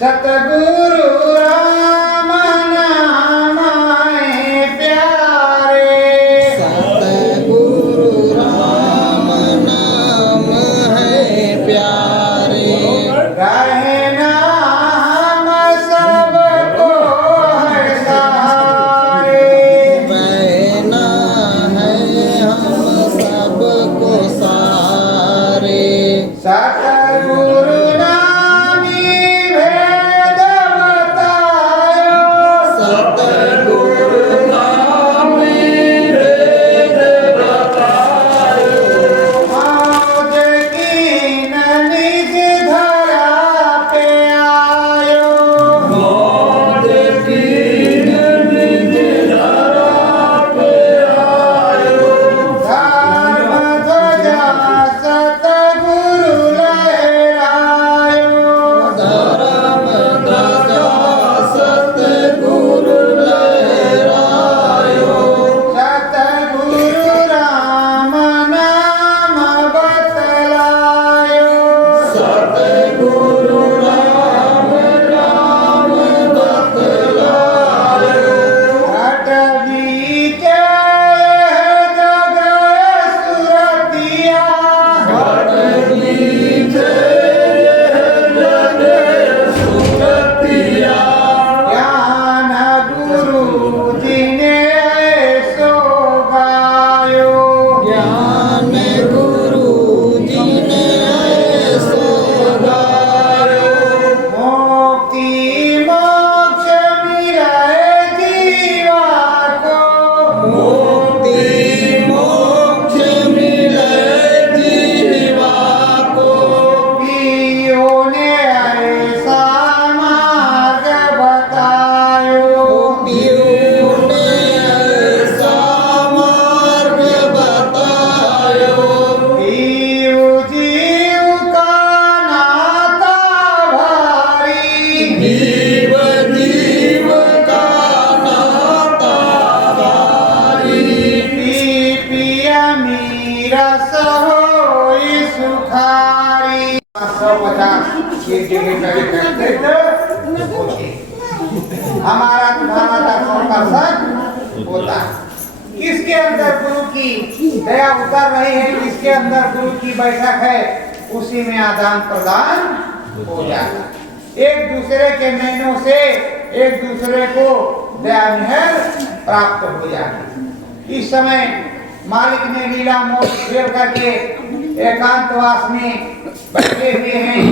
सतगुरु राम नाम है प्यारे, सतगुरु राम नाम है प्यारे। रहना हम सबको है सहारे, बहना है हम सबको सारे। सतगुरु नामी भेद बतायो, सतगुरु नाम भेद बतायो। मौज कीन निज धरा पे आयो, मौज कीन निज धरा पे आयो। धर्म ध्वजा सतगुरु लहरायो, धर्म ध्वजा सतगुरु लहरायो। सतगुरु राम नाम बतलायो, सतगुरु राम नाम बतलायो। घट बीचे जग सुरतिया, घट बीचे जग सुरतिया। ज्ञान गुरु जिने सो गायो, ज्ञान गुरु जी ने ऐसो गायो। मुक्ति मोक्ष मिले जीवा को, मुक्ति मोक्ष मिले जीवा को। पियो ने ऐसा मार्ग बतायो, पियो ने ऐसा मार्ग बतायो। पियो जीव का नाता भारी, जीव जीव का नाता भारी। पिया मीरा सहोई सुखारी। 150 एक जगह पे करते तो होते। हमारा तुम्हारा दर्शन प्रसन्न होता है। किसके अंदर गुरु की दया उतर रही है, किसके अंदर गुरु की बैठक है, उसी में आदान प्रदान हो जाता है। एक दूसरे के नैनों से एक दूसरे को दया मेहर प्राप्त हो जाती है। इस समय मालिक ने लीला मोह खेल करके एकांतवास में बैठे हुए हैं,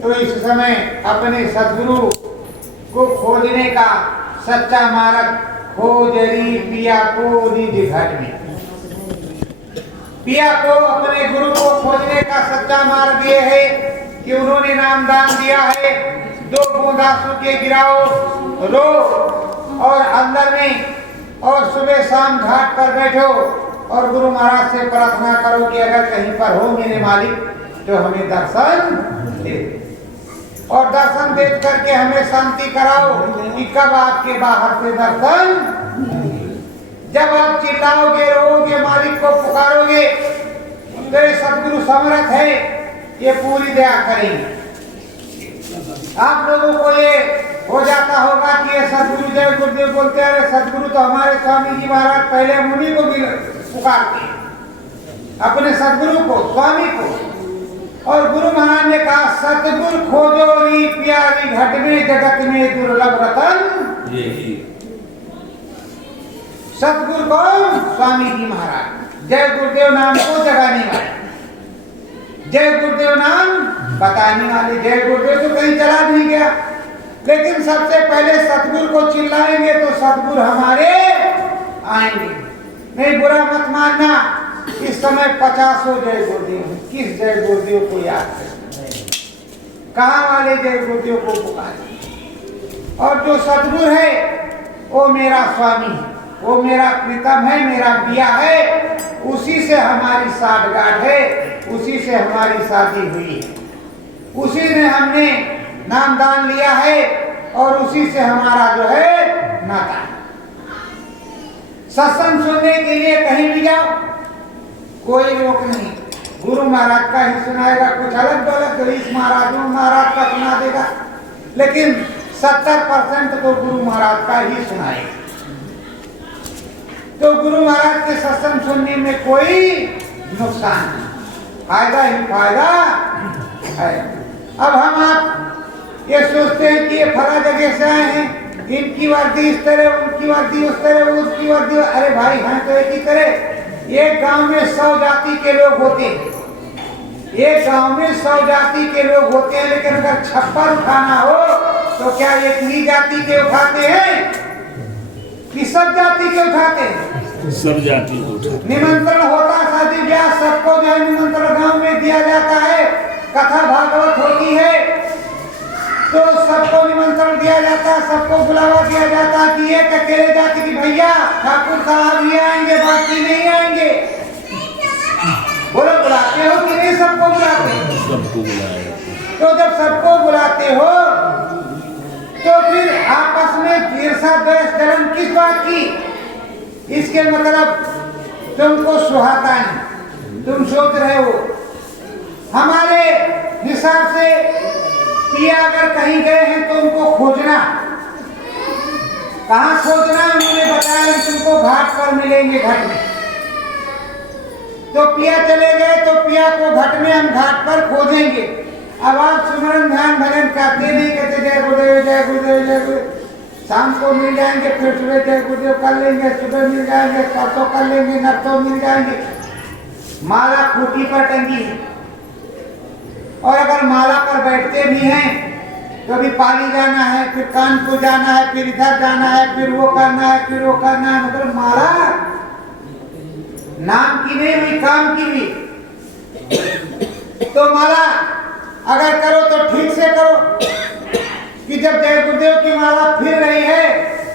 तो इस समय अपने सद्गुरु को खोजने का सच्चा मार्ग खोजरी पिया को निज घट में। पिया को अपने गुरु को खोजने का सच्चा मार्ग ये है कि उन्होंने नाम दान दिया है, 2 बूंद आंसू के गिराओ, रो और अंदर में, और सुबह शाम घाट पर बैठो और गुरु महाराज से प्रार्थना करो कि अगर कहीं पर हो मेरे मालिक तो हमें दर्शन दे, और दर्शन दे करके हमें शांति कराओ कि कब आपके बाहर से दर्शन। जब आप चिल्लाओगे, रोओगे, मालिक को पुकारोगे, तो ये सद्गुरु समर्थ है, ये पूरी दया करेंगे। आप लोगों को ये हो जाता होगा कि ये सद्गुरु जय गुरुदेव बोलते हैं, अरे सद्गुरु तो हमारे स्वामी जी महाराज पहले मुनि को भी पुकारते हैं, अपने सद्गुरु को, स्वामी को। और गुरु महाराज ने कहा सतगुरु खोजो री प्यारी घट में, जगत में दुर्लभ रतन। सतगुरु कौन? स्वामी जी महाराज, जय गुरुदेव नाम को जगाने वाले, जय गुरुदेव नाम बताने वाले। जय गुरुदेव तो कहीं चला नहीं गया, लेकिन सबसे पहले सतगुरु को चिल्लाएंगे तो सतगुरु हमारे आएंगे। नहीं, बुरा मत मानना, इस समय 50 जय गुरुदेव, किस जय गुरुदेव को याद करें, कहाँ वाले जय गुरुदेव को पुकारे। और जो सतगुरु है वो मेरा स्वामी है, वो मेरा प्रीतम है, मेरा पिया है, उसी से हमारी साठगांठ है, उसी से हमारी शादी हुई है, उसी ने हमने नाम दान लिया है और उसी से हमारा जो है नाता है। सत्संग सुनने के लिए कहीं भी जाओ, कोई रोक नहीं, गुरु महाराज का ही सुनाएगा, कुछ अलग अलग तो इस महाराज का सुना देगा, लेकिन 70% तो गुरु महाराज का ही सुनाएगा। तो गुरु महाराज के सत्संग सुनने में कोई नुकसान नहीं, फायदा ही फायदा है। अब हम आप ये सोचते हैं कि ये फला जगह से आए हैं, इनकी वर्दी इस तरह, उनकी वर्दी उस तरह, उसकी वर्दी, अरे भाई हैं तो एक ही तरह। एक गांव में 100 जाति के लोग होते हैं, एक गांव में 100 जाति के लोग होते हैं, लेकिन अगर छप्पर उठाना हो तो क्या एक ही जाति के उठाते हैं कि सब जाति के उठाते हैं? सब जाति को उठाते। निमंत्रण होता शादी ब्याह, सबको जो है निमंत्रण गांव में दिया जाता है। कथा भागवत होती है तो सबको निमंत्रण दिया जाता है, सबको बुलावा दिया जाता है कि एक अकेले जाति की भैया ठाकुर साहब ही आएंगे, बाकी नहीं आएंगे। बोलो बुलाते हो कि नहीं? सबको बुलाते हो? सबको बुलाया। तो जब सबको बुलाते हो तो फिर आपस में ईर्षा द्वेष जलन किस बात की? इसके मतलब तुमको सुहाता नहीं, तुम सोच रहे हो। हमारे हिसाब से पिया अगर कहीं गए हैं तो उनको खोजना, कहाँ खोजना? उन्होंने बताया हम तुमको घाट पर मिलेंगे, घाट में। तो पिया चले गए तो पिया को घाट में हम घाट पर खोजेंगे। अब आप सुमरन ध्यान भजन करते नहीं, कहते जय गुरुदेव जय गुरुदेव जय गुरुदेव। शाम को मिल जाएंगे, फिर सुबह जय गुरुदेव कर लेंगे, सुबह मिल जाएंगे, परसों कर लेंगे, नरसों मिल जाएंगे। माला खूंटी पर टंगी है, और अगर माला पर बैठते भी हैं तो अभी पाली जाना है, फिर कानपुर जाना है, फिर इधर जाना है, फिर वो करना है, फिर वो करना है। मतलब माला नाम की नहीं हुई, काम की हुई। तो माला अगर करो तो ठीक से करो कि जब जय गुरुदेव की माला फिर रही है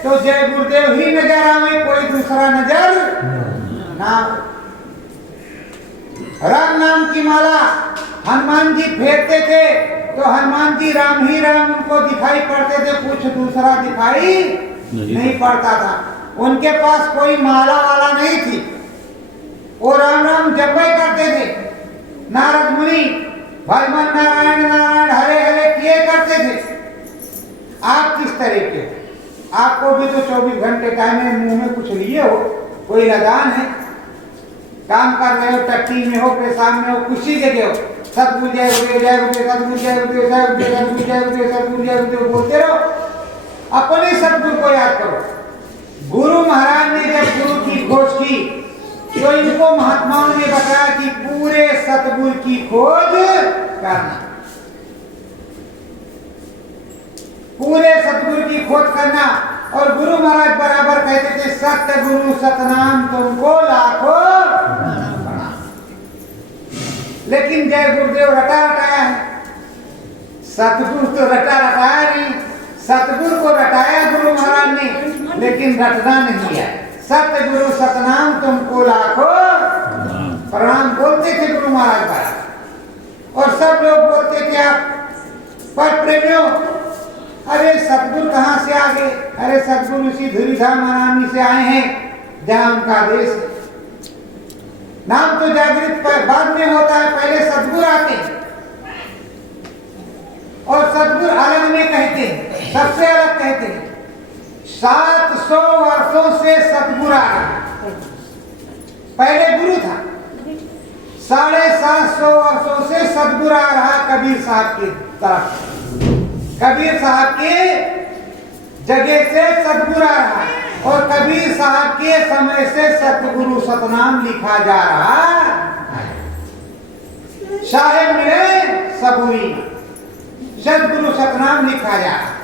तो जय गुरुदेव ही नजर आवे, कोई दूसरा नजर ना। राम नाम की माला हनुमान जी फेरते थे तो हनुमान जी राम ही राम उनको दिखाई पड़ते थे, कुछ दूसरा दिखाई नहीं पड़ता था। उनके पास कोई माला वाला नहीं थी, वो राम राम जपे करते थे। नारद मुनि भगवान नारायण नारायण हरे हरे किए करते थे। आप किस तरह के? आपको भी तो 24 घंटे टाइम है, मुंह में कुछ लिए हो, कोई लगान है, काम कर रहे हो, टट्टी में हो, पेशाब में हो, किसी जगह हो, सतगुरु जय गुरुदेव जय गुरुदेव, सतगुरु जय गुरुदेव जय गुरुदेव, सतगुरु जय गुरुदेव, सतगुरु जय गुरुदेव बोलते रहो। अपने सतगुरु को याद करो। गुरु महाराज ने जब गुरु की खोज की तो इनको महात्माओं ने बताया कि पूरे सतगुरु की खोज करना, पूरे सतगुरु की खोज करना। और गुरु महाराज बराबर कहते थे सत्य गुरु सतनाम तुमको लाखों प्रणाम। लेकिन जय गुरुदेव रटा रटाया है, सतगुरु तो रटा रटाया नहीं। सतगुरु को रटाया गुरु महाराज ने, लेकिन रटना नहीं है। सत्य गुरु सतनाम तुमको लाखों प्रणाम बोलते थे गुरु महाराज का। और सब लोग बोलते थे आप पर प्रेमियों, अरे सतगुरु कहाँ से आ गए? अरे सतगुरु इसी धुरीधाम मनानी से आए हैं जहाँ उनका देश है। नाम तो जागृत बाद में होता है, पहले सतगुरु आते हैं। और सतगुरु अलग में कहते हैं, सबसे अलग कहते हैं। 700 वर्षों से सतगुरु आ रहा, पहले गुरु था। 750 वर्षों से सतगुरु आ रहा कबीर साहब की तरफ। कबीर साहब के जगह से सतगुरु आ रहा, और कबीर साहब के समय से सतगुरु सतनाम लिखा जा रहा। साहेब मिले सबूरी, सतगुरु सतनाम लिखा जा रहा।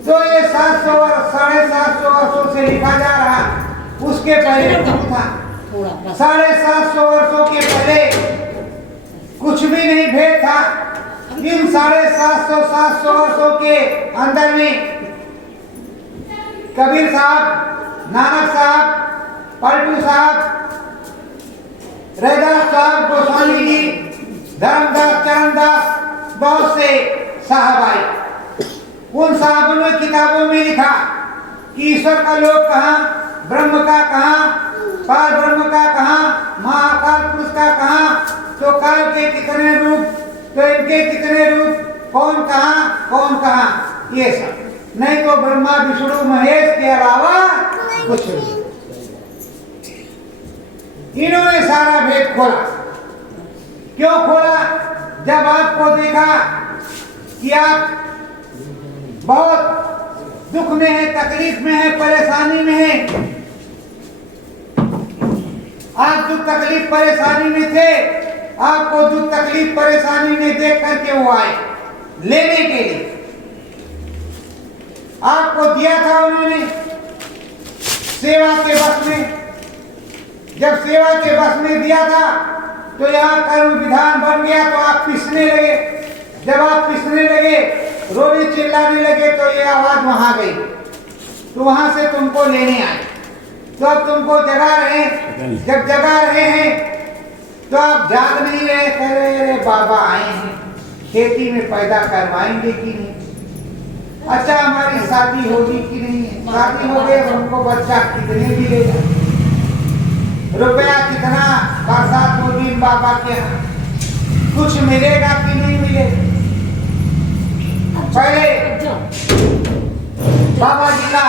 तो ये 750 वर्षों से लिखा जा रहा। उसके पहले गुरु था। 750 वर्षों के पहले कुछ भी नहीं भेद था। इन 750 वर्षों के अंदर में कबीर साहब, नानक साहब, पलटू साहब, रैदास साहब, गोस्वामी जी, धर्मदास, चरणदास, बहुत से साहब आए। उन साहबों ने किताबों में लिखा कि ईश्वर का लोक कहाँ, ब्रह्म का कहाँ, पार ब्रह्म का कहाँ, महाकाल पुरुष का कहाँ, तो काल के कितने रूप, तो इनके कितने रूप, कौन कहाँ, ये सब नहीं तो ब्रह्मा विष्णु महेश के अलावा कुछ नहीं। इन्होंने सारा भेद खोला। क्यों खोला? जब आपको देखा कि आप बहुत दुख में है, तकलीफ में है, परेशानी में है, आप दुख तकलीफ परेशानी में थे, आपको दुख तकलीफ परेशानी में देख करके वो आए लेने के लिए। आपको दिया था उन्होंने सेवा के बस में। जब सेवा के बस में दिया था तो यहाँ कर्म विधान बन गया तो आप पिसने लगे। जब आप पिसने लगे, रोने चिल्लाने लगे तो ये आवाज वहां गई, तो वहां से तुमको लेने आए। तो अब तुमको जगा रहे हैं। जब जगा रहे हैं तो आप जाग नहीं रहे, कह रहे अरे बाबा आए हैं, खेती में पैदा करवाएंगे कि नहीं, अच्छा हमारी शादी होगी कि नहीं, शादी हो गई, हमको बच्चा कितने मिलेगा, रुपया कितना, बरसात होगी बाबा के यहाँ, कुछ मिलेगा कि नहीं मिलेगा। पहले बाबा जी का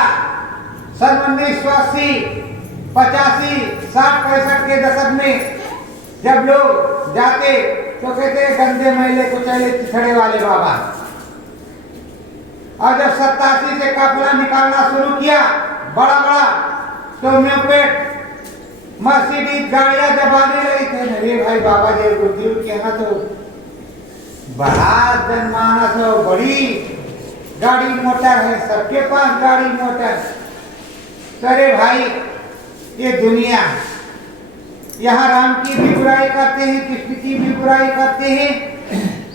1980, 85, 60, 65 के दशक में जब लोग जाते तो कहते गंदे मैले कुचैले चिथड़े वाले बाबा। और जब 87 से काफिला निकालना शुरू किया बड़ा बड़ा, तो म्योपेट मर्सिडीज गाड़ियां जब आने लगी थे, अरे भाई बाबा जी गुरुदेव के यहाँ तो बड़ा जनमानस हो, बड़ी गाड़ी मोटर है, सबके पास गाड़ी मोटर। अरे भाई ये दुनिया, यहाँ राम की भी बुराई करते हैं, कृष्ण की भी बुराई करते हैं,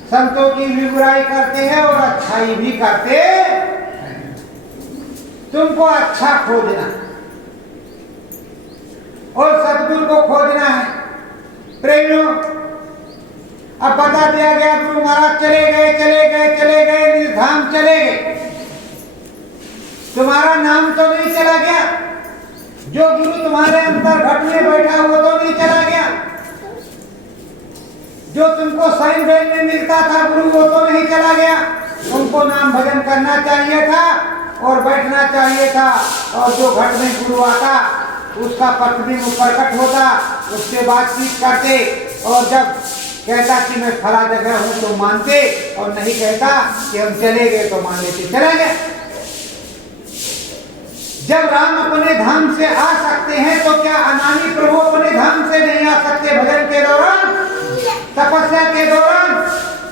संतों की भी बुराई करते हैं और अच्छाई भी करते हैं। तुमको अच्छा खोजना और सतगुरु को खोजना है। प्रेमियों, अब बता दिया गया गुरु महाराज चले गए, निर्धाम चले गए, तुम्हारा नाम तो नहीं चला गया, जो गुरु तुम्हारे अंदर घट में बैठा वो तो नहीं चला गया, जो तुमको साइन बेल में मिलता था गुरु वो तो नहीं चला गया। तुमको नाम भजन करना चाहिए था और बैठना चाहिए था, और जो घट में गुरु आता उसका प्रतिबिंब प्रकट होता, उससे बातचीत करते, और जब कहता कि मैं फला जगह हूं तो मानते, और नहीं कहता कि हम चले गए तो मान लेते चले गए। जब राम अपने धाम से आ सकते हैं तो क्या अनामी प्रभु अपने धाम से नहीं आ सकते? भजन के दौरान, तपस्या के दौरान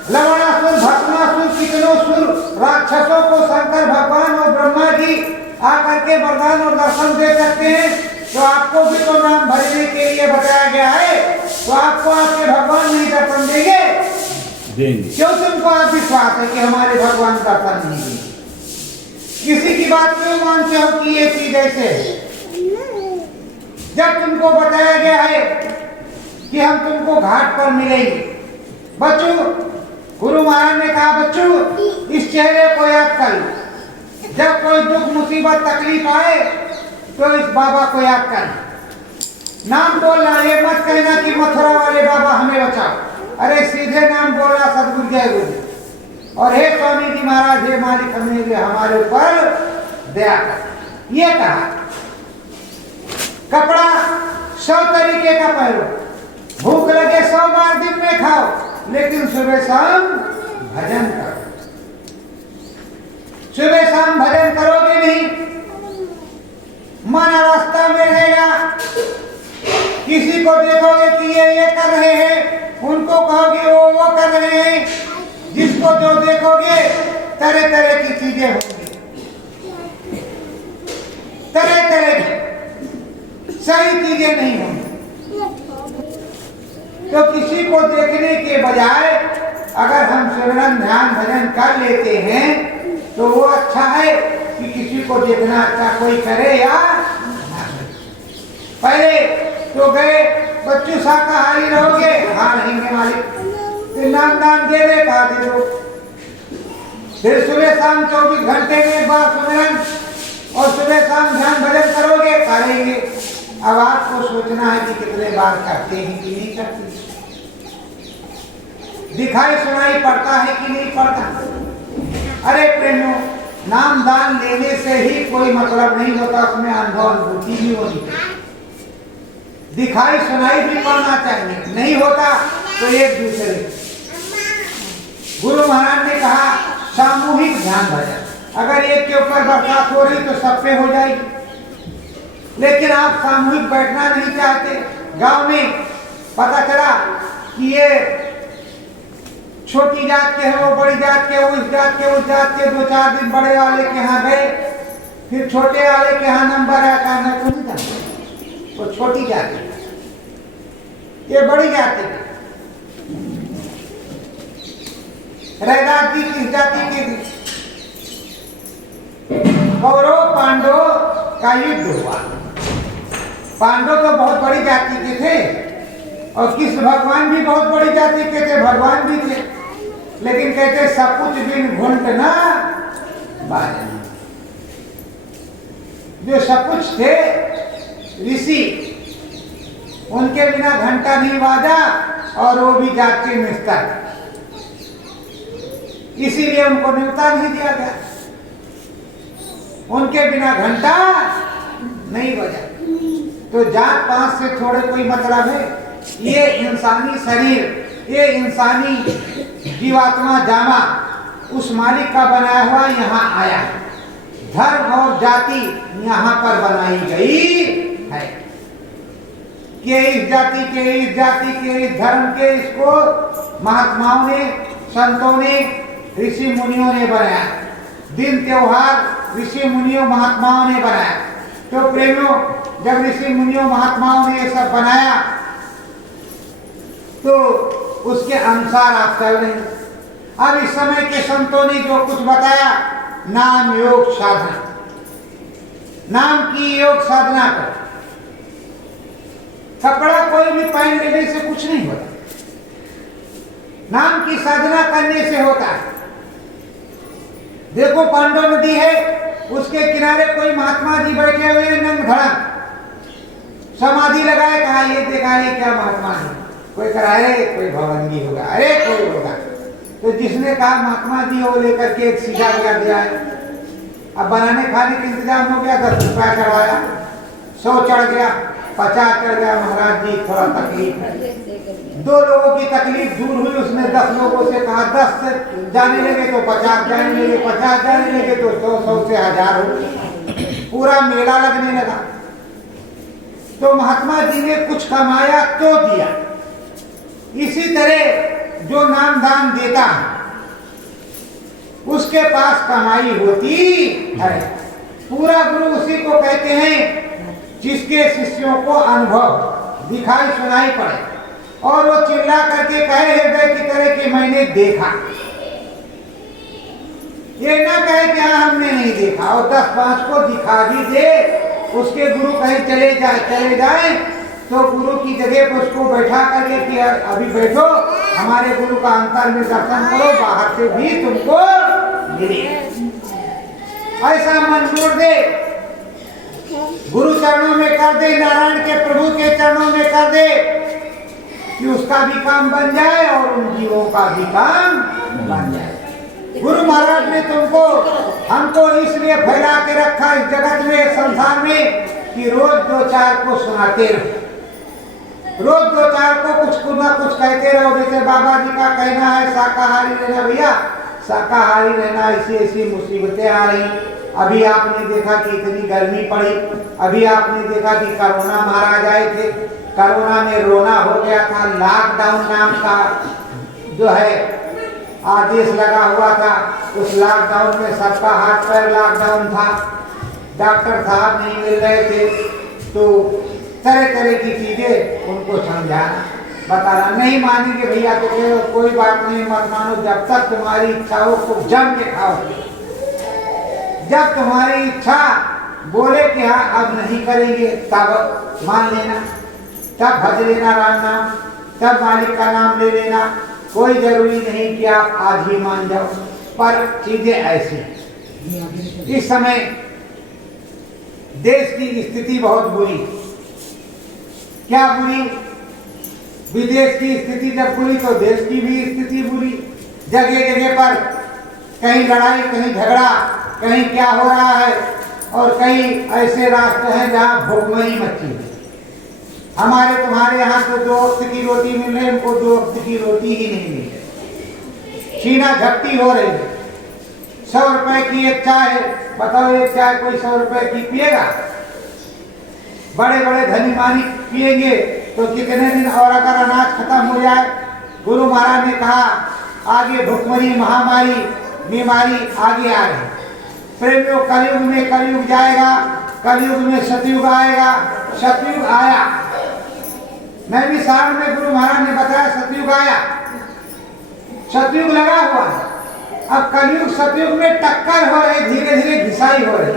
लवणासुर, भस्मासुर, कितनों राक्षसों को शंकर भगवान और ब्रह्मा जी आकर के वरदान और दर्शन दे सकते हैं। तो आपको भी तो नाम भजने के लिए बताया गया है, तो आपको आपके भगवान नहीं दर्शन देंगे? क्यों तुमको आप विश्वास है कि हमारे भगवान दर्शन नहीं देंगे? किसी की बात क्यों मानते हो कि ये चीज ऐसे है? जब तुमको बताया गया है कि हम तुमको घाट पर मिलेंगे, बच्चों, गुरु महाराज ने कहा बच्चों इस चेहरे को याद कर लो, जब कोई दुख मुसीबत तकलीफ आए तो इस बाबा को याद करना। नाम बोलना, ये मत कहना कि मथुरा वाले बाबा हमें बचाओ, अरे सीधे नाम बोलना सदगुरु जय गुरु, और हे स्वामी जी महाराज, हे मालिक हमारे ऊपर दया कर। ये कहा कपड़ा 100 तरीके का पहनो, भूख लगे 100 बार दिन में खाओ, लेकिन सुबह शाम भजन करो। सुबह शाम भजन करोगे नहीं, मन रास्ता में रहेगा। किसी को देखोगे कि ये कर रहे हैं, उनको कहोगे वो कर रहे हैं, जिसको जो देखोगे तरह तरह की चीजें होंगी, तरह तरह की सही चीजें नहीं होंगी। तो किसी को देखने के बजाय अगर हम सिमरन ध्यान भजन कर लेते हैं तो वो अच्छा है कि किसी को देखना अच्छा कोई करे या पहले तो गए बच्चों शाकाहारी रहोगे, हाँ रहेंगे मालिक, फिर नाम दान दे दे, खा दे दो, फिर सुबह शाम 24 घंटे में एक बार सुमिरन और सुबह शाम ध्यान भजन करोगे, करेंगे। अब आपको सोचना है कि कितने बार करते हैं कि नहीं करते। दिखाई सुनाई पड़ता है कि नहीं पड़ता? अरे प्रेमियों, नाम दान लेने से ही कोई मतलब नहीं होता, उसमें अनुभव अनुभूति भी होनी चाहिए, दिखाई सुनाई भी पड़ना चाहिए। नहीं होता तो एक दूसरे, गुरु महाराज ने कहा सामूहिक ध्यान भजन, अगर एक के ऊपर बरसात हो रही तो सब पे हो जाएगी, लेकिन आप सामूहिक बैठना नहीं चाहते। गांव में पता चला कि ये छोटी जात के हैं, वो बड़ी जात के, वो इस जात के, उस जात के, 2-4 दिन बड़े वाले के यहाँ गए, फिर छोटे वाले के यहाँ नंबर आया, कहा तो नहीं जानते, वो छोटी जाति, ये बड़ी जाति। रैदास जी किस जाति के थे? कौरव पांडव का युद्ध हुआ, पांडव तो बहुत बड़ी जाति के थे और कृष्ण भगवान भी बहुत बड़ी जाति के थे, भगवान भी थे, लेकिन कहते सब कुछ बिन घुंट ना बाजे। जो सब कुछ थे ऋषि, उनके बिना घंटा नहीं बाजा और वो भी जाति मिस्टर, इसीलिए उनको न्योता नहीं दिया गया, उनके बिना घंटा नहीं बजा। तो जात पात से थोड़े कोई मतलब है? ये इंसानी शरीर, ये इंसानी जीवात्मा जामा उस मालिक का बनाया हुआ यहाँ आया है, धर्म और जाति यहाँ पर बनाई गई है कि इस जाति के, इस जाति के, इस धर्म के, इसको महात्माओं ने, संतों ने, ऋषि मुनियों ने बनाया, दिन त्योहार ऋषि मुनियों महात्माओं ने बनाया। तो प्रेमियों, जब ऋषि मुनियों महात्माओं ने ये सब बनाया तो उसके अनुसार आप चल रहे हैं। अब इस समय के संतों ने जो कुछ बताया, नाम योग साधना, नाम की योग साधना कर, कपड़ा कोई भी पहन लेने से कुछ नहीं होता, नाम की साधना करने से होता है। देखो पांडव नदी है, उसके किनारे कोई महात्मा जी बैठे हुए हैं, नंग धड़ंग समाधि लगाए, कहा ये देखा ये क्या महात्मा जी, कोई कराए, कोई भवंगी होगा, अरे कोई होगा, तो जिसने कहा महात्मा जी वो लेकर के एक सीधा कर दिया है। अब बनाने खाने का इंतजाम हो गया, 10 रुपया करवाया, 100 चढ़ गया, 50 चढ़ गया, महाराज जी थोड़ा तकलीफ है। 2 लोगों की तकलीफ दूर हुई, उसने 10 लोगों से कहा, 10 से जाने लगे तो 50 जाने लगे, 50 जाने लगे तो 100 से 1000 हो गए, पूरा मेला लगने लगा। तो महात्मा जी ने कुछ कमाया तो दिया। इसी तरह जो नाम दान देता है उसके पास कमाई होती है। पूरा गुरु उसी को कहते हैं जिसके शिष्यों को अनुभव दिखाई सुनाई पड़े और वो चिल्ला करके कहे हृदय की तरह कि मैंने देखा, ये ना कहे कि हाँ हमने नहीं देखा, और 10-5 को दिखा भी दे, उसके गुरु कहीं चले जाए तो गुरु की जगह पर उसको बैठा करके कि अभी बैठो, हमारे गुरु का अंतर में दर्शन करो, बाहर से भी तुमको मिले। ऐसा मन जोड़ दे, गुरु चरणों में कर दे, नारायण के प्रभु के चरणों में कर दे कि उसका भी काम बन जाए और उन जीवों का भी काम बन जाए। गुरु महाराज ने तुमको हमको इसलिए फैला के रखा इस जगत में, संसार में, कि रोज 2-4 को सुनाते रहो, रोज 2-4 को कुछ ना कुछ कहते रहो। जैसे बाबा जी का कहना है शाकाहारी रहना, भैया शाकाहारी रहना, ऐसी मुसीबतें आ रही। अभी आपने देखा कि इतनी गर्मी पड़ी, अभी आपने देखा कि कोरोना महाराज आए थे, कोरोना में रोना हो गया था, लॉकडाउन नाम का जो है आदेश लगा हुआ था, उस लॉकडाउन में सबका हाथ पैर लॉकडाउन था, डॉक्टर साहब नहीं मिल रहे थे, तो तरह तरह की चीजें उनको समझाना, बताना। नहीं मानेंगे भैया तो कोई बात नहीं, मत मानो, जब तक तुम्हारी इच्छा हो तो जम के खाओ, जब तुम्हारी इच्छा बोले कि हाँ अब नहीं करेंगे तब मान लेना, तब भज लेना राम नाम, तब मालिक का नाम ले लेना। कोई जरूरी नहीं कि आप आज ही मान जाओ, पर चीजें ऐसी। इस समय देश की स्थिति बहुत बुरी। क्या बुरी? विदेश की स्थिति जब बुरी तो देश की भी स्थिति बुरी। जगह जगह पर कहीं लड़ाई, कहीं झगड़ा, कहीं क्या हो रहा है, और कई ऐसे राष्ट्र हैं जहाँ भुखमरी मची है। हमारे तुम्हारे यहाँ तो 2 वक्त की रोटी मिल रही, उनको 2 वक्त की रोटी ही नहीं मिल रही। छीना झपटी हो रही है। 100 रुपए की एक चाय, बताओ एक चाय कोई 100 रुपए की पिएगा? बड़े बड़े धनी मानी पिएंगे तो कितने दिन, और अगर अनाज खत्म हो जाए, गुरु महाराज ने कहा आगे भुखमरी, महामारी, बीमारी आगे आ रही। प्रेमियों, कलयुग में कलयुग जाएगा, कलयुग में सतयुग आएगा। सतयुग आया, मैं भी सारण में गुरु महाराज ने बताया सतयुग आया, सतयुग लगा हुआ है। अब कलयुग सतयुग में टक्कर हो रही, धीरे धीरे घिसाई हो रही।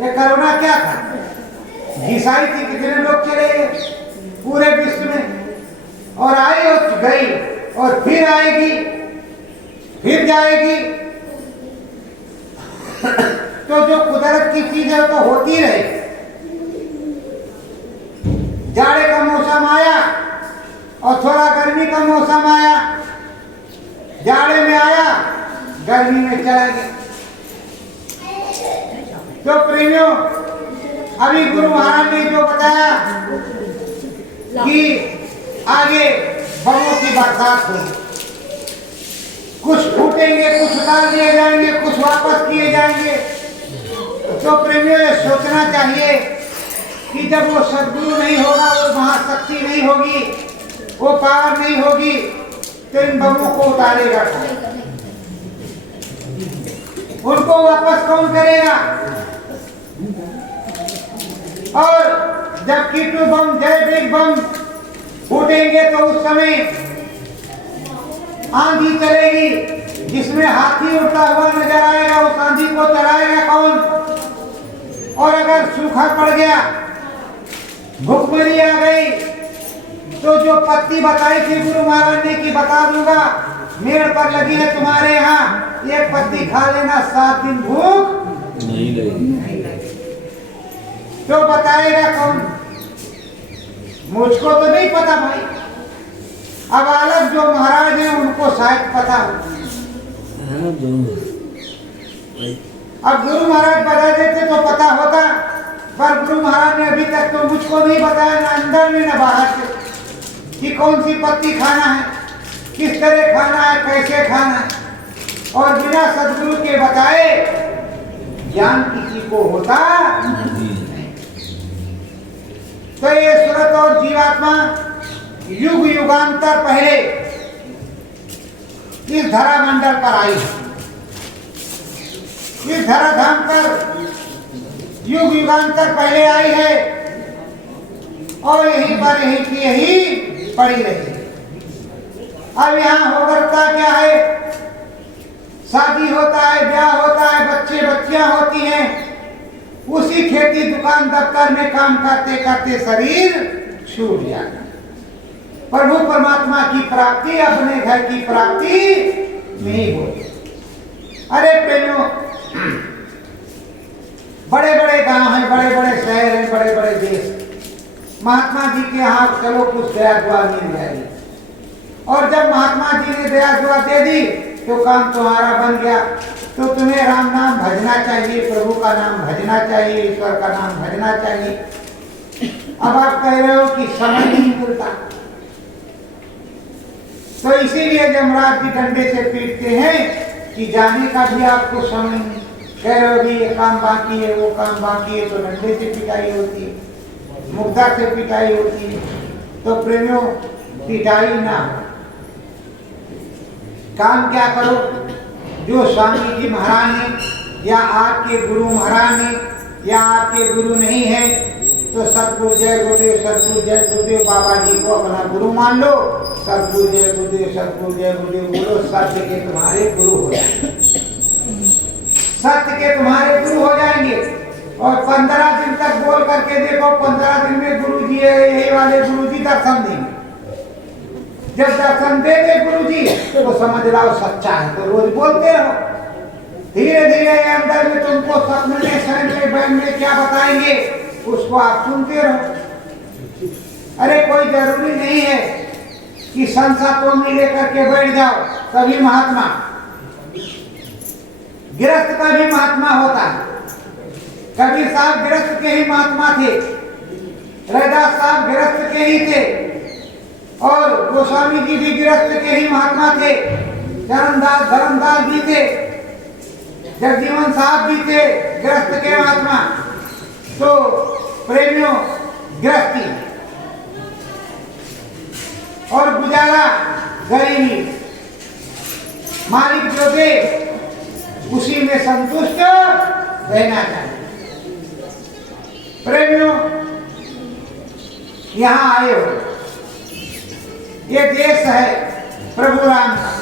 ये कोरोना क्या था? घिसाई थी, कितने लोग चले गए पूरे विश्व में, और आई और गई, और फिर आएगी, फिर जाएगी। तो जो कुदरत की चीज है तो होती रहे। जाड़े का मौसम आया और थोड़ा गर्मी का मौसम आया, जाड़े में आया, गर्मी में चला गया। तो प्रेमियों, अभी गुरु महाराज ने जो बताया कि आगे बमों की बरसात होगी, कुछ फूटेंगे, कुछ उतार दिए जाएंगे, कुछ वापस किए जाएंगे। तो प्रेमियों, ये सोचना चाहिए कि जब वो सद्गुरु नहीं होगा, वो महाशक्ति नहीं होगी, वो पावर नहीं होगी, तो इन बमों को उतारेगा कौन? उनको वापस कौन करेगा? और जब कीटू बम, जैविक बम फूटेंगे तो उस समय आंधी चलेगी, जिसमें हाथी उड़ता हुआ नजर आएगा, उस आंधी को चलाएगा कौन? और अगर सूखा पड़ गया, भुखमरी आ गई, तो जो पत्ती बताई थी गुरु महाराज ने कि बता दूंगा, मेड़ पर लगी है तुम्हारे यहाँ, एक पत्ती खा लेना, 7 दिन भूख नहीं लगी। तो बताएगा कौन? मुझको तो नहीं पता भाई। अब अलग जो महाराज हैं उनको शायद पता हो। अब गुरु महाराज बता देते तो पता होता, पर गुरु महाराज ने अभी तक तो मुझको नहीं बताया, ना अंदर में ना बाहर से, कि कौन सी पत्ती खाना है, किस तरह खाना है, कैसे खाना है। और बिना सद्गुरु के बताए ज्ञान किसी को होता नहीं। तो ये सुरत और जीवात्मा युग युगांतर पहले इस धरा मंडल पर आई, इस धराधाम पर युग युगांतर पहले आई है, और यहीं पर यहीं की यही पड़ी रही। अब यहाँ होकर का क्या है? शादी होता है, ब्याह होता है, बच्चे बच्चियां होती हैं, उसी खेती दुकान दफ्तर में काम करते करते शरीर छूट जाता। प्रभु परमात्मा की प्राप्ति, अपने घर की प्राप्ति नहीं होती। अरे प्रेमियों, बड़े बड़े गांव हैं, बड़े बड़े शहर हैं, बड़े बड़े देश, महात्मा जी के यहाँ चलो कुछ दया दुआ मिल जाएगी। और जब महात्मा जी ने दया दुआ दे दी तो काम तुम्हारा बन गया। तो तुम्हें राम नाम भजना चाहिए, प्रभु का नाम भजना चाहिए, ईश्वर का नाम भजना चाहिए। अब आप कह रहे हो कि समय नहीं मिलता, तो इसीलिए जमराज जी डंडे से पीटते हैं कि जाने का भी आपको समय नहीं। कह रहे हो कि ये काम बाकी है, वो काम बाकी है, तो डंडे से पिटाई होती है, मुक्ता से पिटाई होती है। तो प्रेमियों, पिटाई ना, काम क्या करो? जो स्वामी जी महाराज ने या आपके गुरु महाराज ने या आपके गुरु नहीं है तो सतगुरु जय गुरुदेव, सतगुरु जय गुरुदेव बाबा जी को अपना गुरु मान लो। सतगुरु जय गुरुदेव, सतगुरु जय गुरुदेव बोलो, सत्य के तुम्हारे गुरु हो जाएंगे, सत्य के तुम्हारे गुरु हो जाएंगे। और 15 दिन तक बोल करके देखो, 15 दिन में गुरु जी यही वाले गुरु जी दर्शन देंगे। जब दर्शन दे दे गुरु जी तो समझ लाओ सच्चा है, तो रोज बोलते रहो। धीरे धीरे अंदर में तुमको सपने में, शरण में, बैन में क्या बताएंगे उसको आप सुनते रहो। अरे कोई जरूरी नहीं है कि संसा तोमनी लेकर के बैठ जाओ तभी महात्मा। गृहस्थ का भी महात्मा होता है। कबीर साहब गृहस्थ के ही महात्मा थे, रैदास साहब गृहस्थ के ही थे, और गोस्वामी जी भी गृहस्थ के ही महात्मा थे, चरणदास धर्मदास भी थे, जगजीवन साहब भी थे गृहस्थ के महात्मा। तो प्रेमियों, गृहस्थी और गुजारा गरीबी, मालिक जो दे उसी में संतुष्ट रहना चाहिए। प्रेमियों, यहाँ आए हो, ये देश है प्रभु राम का,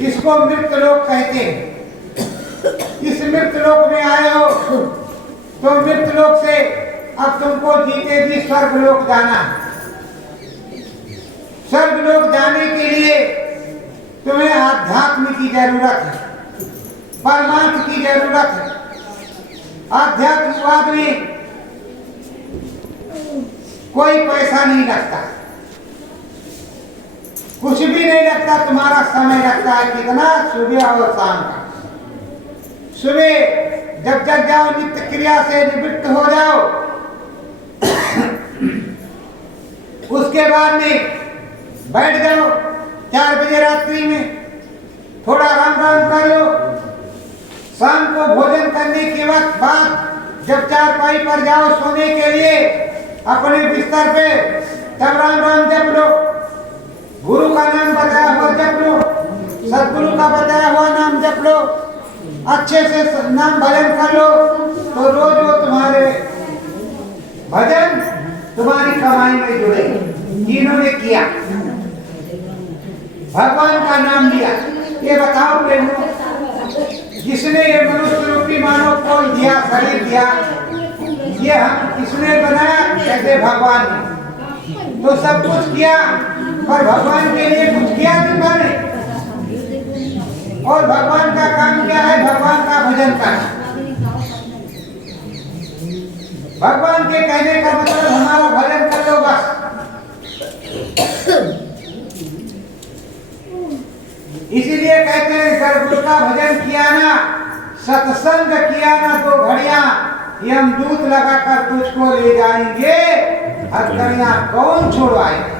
इसको मृत लोक कहते हैं। इस मृत लोक में आए हो तो मृत लोक से अब तुमको जीते भी स्वर्ग लोक जाना है। स्वर्ग लोक जाने के लिए तुम्हें आध्यात्म की जरूरत है, परमात्मा की जरूरत है। आध्यात्मवाद में कोई पैसा नहीं लगता, कुछ भी नहीं लगता, तुम्हारा समय लगता है कितना, सुबह और शाम का। सुबह जब जग जाओ, नित्य क्रिया से निवृत्त हो जाओ, उसके बाद में बैठ जाओ 4 बजे रात्रि में, थोड़ा राम राम कर लो। शाम को भोजन करने के बाद जब चारपाई पर जाओ सोने के लिए अपने बिस्तर पे, तब राम राम जप लो। गुरु का नाम बताया हुआ जप लो, सदगुरु का बताया हुआ नाम जप लो, अच्छे से नाम भजन कर लो। तो रोज वो तुम्हारे भजन तुम्हारी कमाई में जुड़े। जिन्होंने किया, भगवान का नाम लिया, ये बताओ प्रेमो, जिसने ये मनुष्य रूपी मानव को दिया, शरीर दिया, ये हम किसने बनाया? कहते भगवान ने। तो सब कुछ किया, पर भगवान के लिए कुछ किया दिन भर नहीं। और भगवान का काम क्या है? भगवान का भजन करना। भगवान के कहने का मतलब हमारा भजन कर लो बस। इसीलिए कहते हैं गुरु का भजन किया ना, सत्संग किया ना, तो घड़ियां यमदूत लगाकर तुझको ले जाएंगे, हथकड़ियां कौन छुड़वाएगा?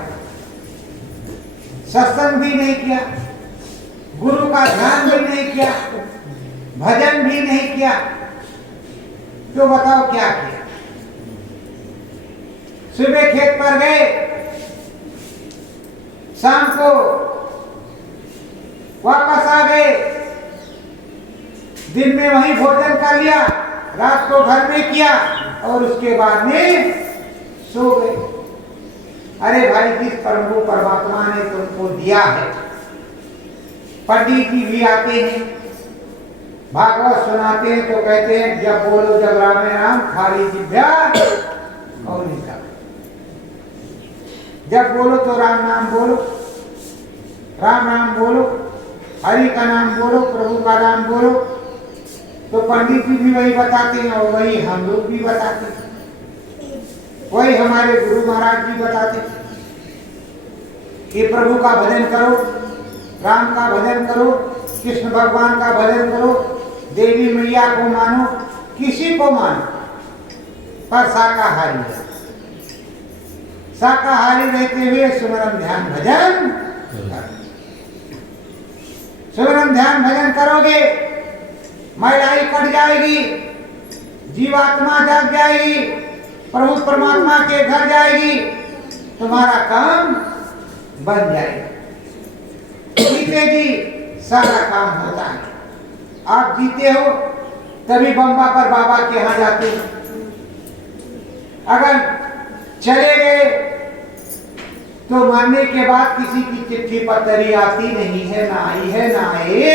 सत्संग भी नहीं किया, गुरु का ध्यान भी नहीं किया, भजन भी नहीं किया, तो बताओ क्या किया? सुबह खेत पर गए, शाम को वापस आ गए, दिन में वहीं भोजन कर लिया, रात को घर में किया, और उसके बाद में सो गए। अरे भाई, जिस प्रभु परमात्मा ने तुमको दिया है, पंडित जी भी आते हैं, भागवत सुनाते हैं, तो कहते हैं जब बोलो जब राम राम खाली जिभ्या और निकल। जब बोलो तो राम नाम बोलो, राम नाम बोलो, हरि का नाम बोलो, प्रभु का नाम बोलो। तो पंडित जी भी वही बताते हैं, और वही हम लोग भी बताते हैं, वही हमारे गुरु महाराज जी बताते हैं कि प्रभु का भजन करो, राम का भजन करो, कृष्ण भगवान का भजन करो, देवी मैया को मानो, किसी को मानो, पर शाकाहारी है। शाकाहारी रहते हुए सुमरन ध्यान भजन करो। सुमरन ध्यान भजन करोगे, महिलाई कट जाएगी, जीवात्मा जाग जाएगी, प्रभु परमात्मा के घर जाएगी, तुम्हारा काम बन जाएगा। जीते जी सारा काम होता है। आप जीते हो तभी बम्बा पर बाबा के यहाँ जाते हो। अगर चले गए तो मरने के बाद किसी की चिट्ठी पत्री आती नहीं है, ना आई है, ना आए।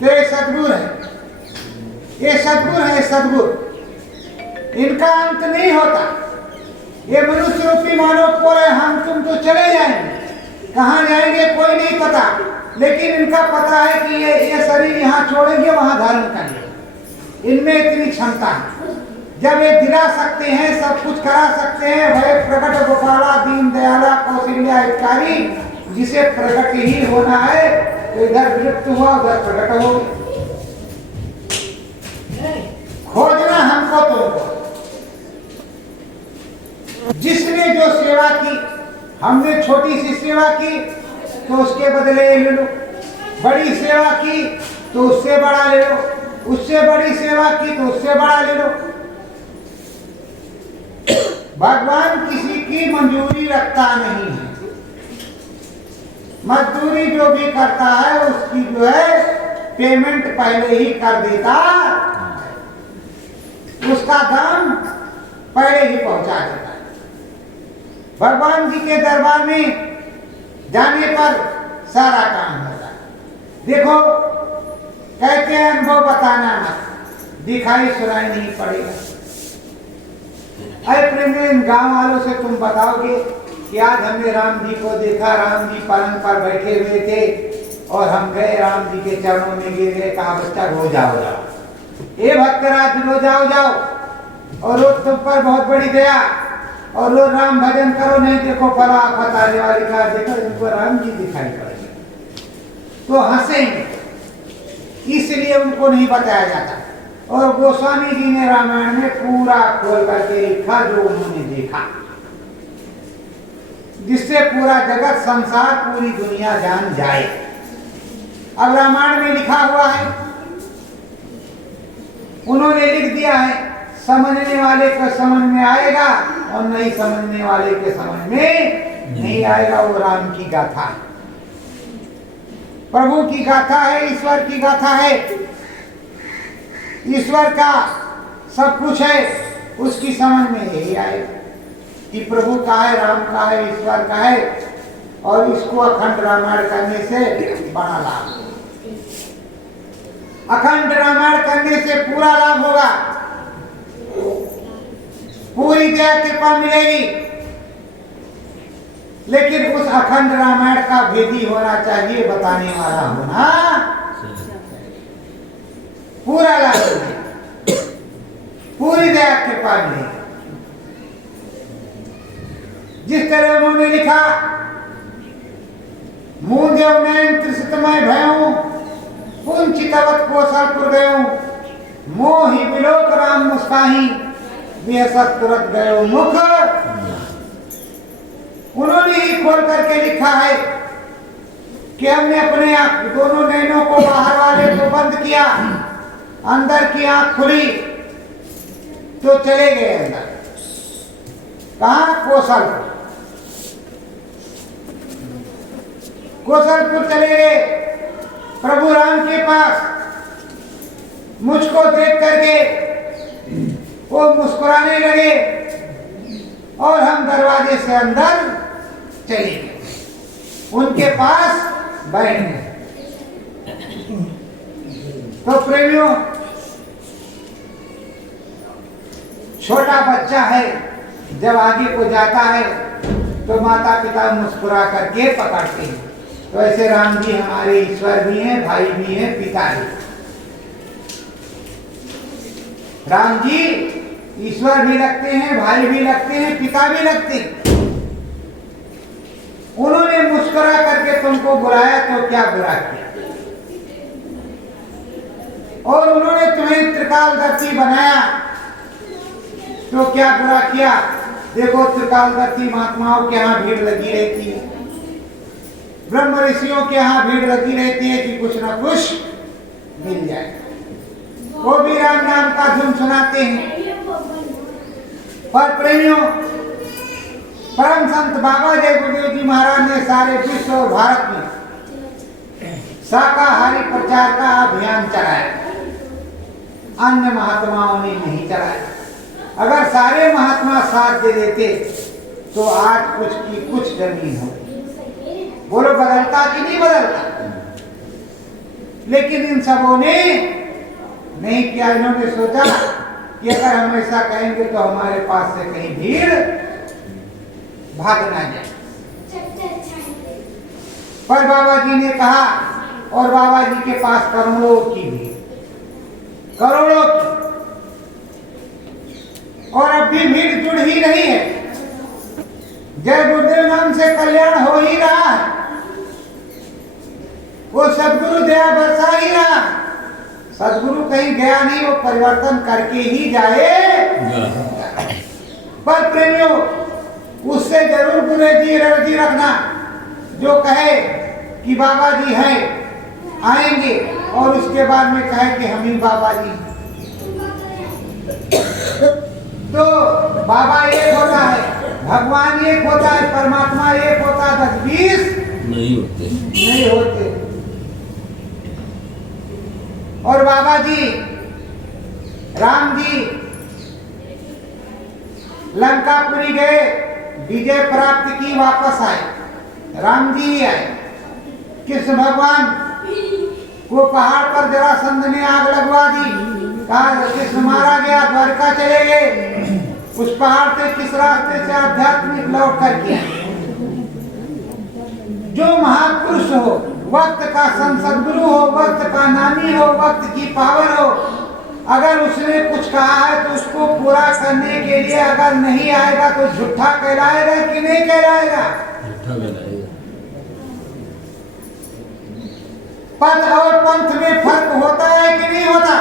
तो ये सद्गुरु है, ये सद्गुरु है, सद्गुरु। इनका अंत नहीं होता। ये मनुष्य रूपी मानव को है, हम तुम तो चले जाएंगे, कहाँ जाएंगे कोई नहीं पता, लेकिन इनका पता है कि ये शरीर यहाँ छोड़ेंगे, वहां धारण करेंगे। इनमें इतनी क्षमता है। जब ये दिला सकते हैं, सब कुछ करा सकते हैं, भय प्रकट गोपाला दीन दयाला कौशल्या हितकारी, जिसे प्रकट ही होना है तो इधर विलुप्त हुआ उधर प्रकट हो। खोजना हमको तुमको। जिसने जो सेवा की, हमने छोटी सी सेवा की तो उसके बदले ले लो, बड़ी सेवा की तो उससे बड़ा ले लो, उससे बड़ी सेवा की तो उससे बड़ा ले लो। भगवान किसी की मंजूरी रखता नहीं है। मजदूरी जो भी करता है उसकी जो है पेमेंट पहले ही कर देता, उसका दाम पहले ही पहुंचा देता। भगवान जी के दरबार में जाने पर सारा काम होता है। देखो कहते हैं अनुभव बताना मत, दिखाई सुनाई नहीं पड़ेगा। अरे प्रेम गांव वालों से तुम बताओगे कि आज हमने राम जी को देखा, राम जी पलंग पर बैठे हुए थे और हम गए राम जी के चरणों में गिर गए, कहा बच्चा रो जाओ जाओ, ये भक्तराज रो जाओ जाओ, और रोज तुम पर बहुत बड़ी दया, और लोग राम भजन करो, नहीं देखो फला आफत आने वाली का, देखो इनको राम जी दिखाई पड़ेंगे तो हंसेंगे, इसलिए उनको नहीं बताया जाता। और गोस्वामी जी ने रामायण में पूरा खोल करके लिखा जो उन्होंने देखा, जिससे पूरा जगत संसार पूरी दुनिया जान जाए। अब रामायण में लिखा हुआ है, उन्होंने लिख दिया है, समझने वाले को समझ में आएगा और नहीं समझने वाले के समझ में नहीं आएगा। वो राम की गाथा है, प्रभु की गाथा है, ईश्वर की गाथा है। ईश्वर का सब कुछ है, उसकी समझ में यही आएगा कि प्रभु का है, राम का है, ईश्वर का है, और इसको अखंड रामायण करने से बड़ा लाभ। अखंड रामायण करने से पूरा लाभ होगा, पूरी दया कृपा मिलेगी। लेकिन उस अखंड रामायण का भेदी होना चाहिए, बताने वाला होना, पूरा लाभ, पूरी दया कृपा मिलेगी। जिस तरह उन्होंने लिखा, मूंदेव नयन त्रिशतमय भयऊ, पुंचितवत कौशलपुर गयो, मोहि बिलोक राम मुस्काही, बेहसत तुरंत गयो मुख। उन्होंने ही खोल करके लिखा है कि हमने अपने आंख दोनों नैनों को बाहर वाले को बंद किया, अंदर की आंख खुली तो चले गए अंदर। कहाँ? कौशलपुर। कौशलपुर चले गए प्रभु राम के पास। मुझको देख करके वो मुस्कुराने लगे और हम दरवाजे से अंदर चले गए, उनके पास बैठ गए। तो प्रेमियों, छोटा बच्चा है, जब आगे को जाता है तो माता पिता मुस्कुरा करके पकड़ते हैं। तो ऐसे राम जी हमारे ईश्वर भी हैं, भाई भी हैं, पिता भी। राम जी ईश्वर भी लगते हैं, भाई भी लगते हैं, पिता भी लगते हैं। उन्होंने मुस्कुरा करके तुमको बुलाया तो क्या बुरा किया, और उन्होंने तुम्हें त्रिकालदर्शी बनाया तो क्या बुरा किया। देखो त्रिकालदर्शी महात्माओं के यहाँ भीड़ लगी रहती है, ब्रह्म ऋषियों के यहाँ भीड़ लगी रहती है कि कुछ ना कुछ मिल जाए। वो भी राम नाम का धुन सुनाते हैं। पर प्रेमियों, परम संत बाबा जय गुरुदेव जी महाराज ने सारे विश्व और भारत में शाकाहारी प्रचार का अभियान चलाया, अन्य महात्माओं ने नहीं चलाया। अगर सारे महात्मा साथ दे देते तो आज कुछ की कुछ जमीन हो। बोलो बदलता कि नहीं बदलता? लेकिन इन सबों ने नहीं किया। इन्होंने सोचा कि अगर हम ऐसा कहेंगे तो हमारे पास से कहीं भीड़ भाग ना जाए। पर बाबा जी ने कहा, और बाबा जी के पास करोड़ों की भीड़, करोड़ों की। और अब भी भीड़ जुड़ ही रही है। जय गुरुदेव नाम से कल्याण हो ही रहा है। वो सदगुरु दया बरसा ही रहा। सदगुरु कहीं गया नहीं, वो परिवर्तन करके ही जाए। पर प्रेमियों, उससे जरूर गुरुजी एनर्जी रखना। जो कहे कि बाबा जी हैं, आएंगे, और उसके बाद में कहे कि हम ही बाबा जी। तो बाबा एक होता है, भगवान एक होता है, परमात्मा एक होता है, 10-20 नहीं होते। और बाबा जी, राम जी लंकापुरी गए, विजय प्राप्त की, वापस आए। राम जी ही आए। कृष्ण भगवान को पहाड़ पर जरासंध ने आग लगवा दी। कहा कृष्ण मारा गया, द्वारका चले गए। उस पहाड़ से किस रास्ते से आध्यात्मिक लौट कर किया। जो महापुरुष हो, वक्त का सदगुरु हो, वक्त का नामी हो, वक्त की पावर हो, अगर उसने कुछ कहा है तो उसको पूरा करने के लिए अगर नहीं आएगा तो झूठा कहलाएगा कि नहीं कहलाएगा? पथ और पंथ में फर्क होता है कि नहीं होता?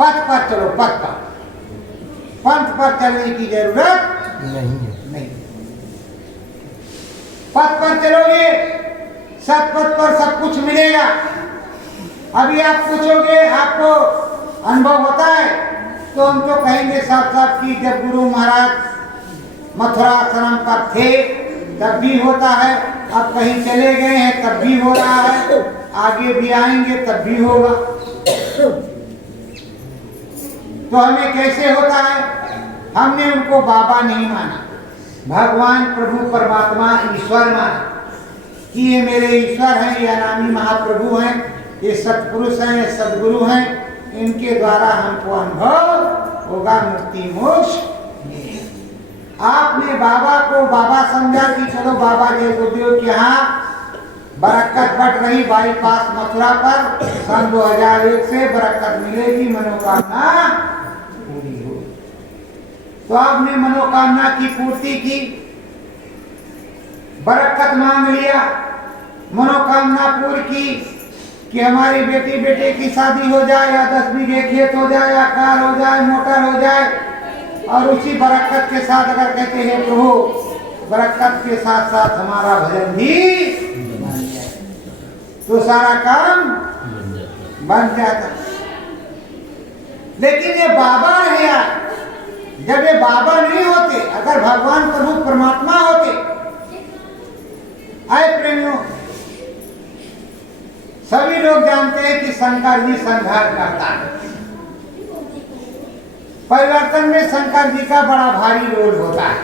पथ पर चलो, पथ पर, पंथ पर चलने की जरूरत नहीं। पथ पर चलोगे, सतपथ पर सब कुछ मिलेगा। अभी आप पूछोगे, आपको अनुभव होता है, तो हम तो कहेंगे साफ कि जब गुरु महाराज मथुरा आश्रम पर थे तब भी होता है, अब कहीं चले गए हैं तब भी हो रहा है, आगे भी आएंगे तब भी होगा। तो हमें कैसे होता है? हमने उनको बाबा नहीं माना, भगवान, प्रभु, परमात्मा, ईश्वर माना कि ये मेरे ईश्वर हैं, ये अनामी महाप्रभु हैं, ये सत्पुरुष हैं, ये सदगुरु हैं, इनके द्वारा हमको अनुभव होगा मुक्ति मोक्ष। आपने बाबा को बाबा समझा कि चलो बाबा जय गुरुदेव के यहाँ बरकत बढ़ रही, बाईपास मथुरा पर सन 2001 से बरकत मिलेगी, मनोकामना पूरी हो। तो आपने मनोकामना की पूर्ति की, बरकत मांग लिया, मनोकामना पूरी की कि हमारी बेटी बेटे की शादी हो जाए, या 10 बीघे खेत हो जाए, या कार हो जाए, मोटर हो जाए, और उसी बरकत के साथ अगर कहते हैं प्रभु बरकत के साथ साथ हमारा भजन भी बन जाए, तो सारा काम बन जाता। लेकिन ये बाबा नहीं आए। जब ये बाबा नहीं होते, अगर भगवान प्रभु परमात्मा होते, आए प्रेमियों, सभी लोग जानते हैं कि शंकर जी संहार करता है। परिवर्तन में शंकर जी का बड़ा भारी रोल होता है।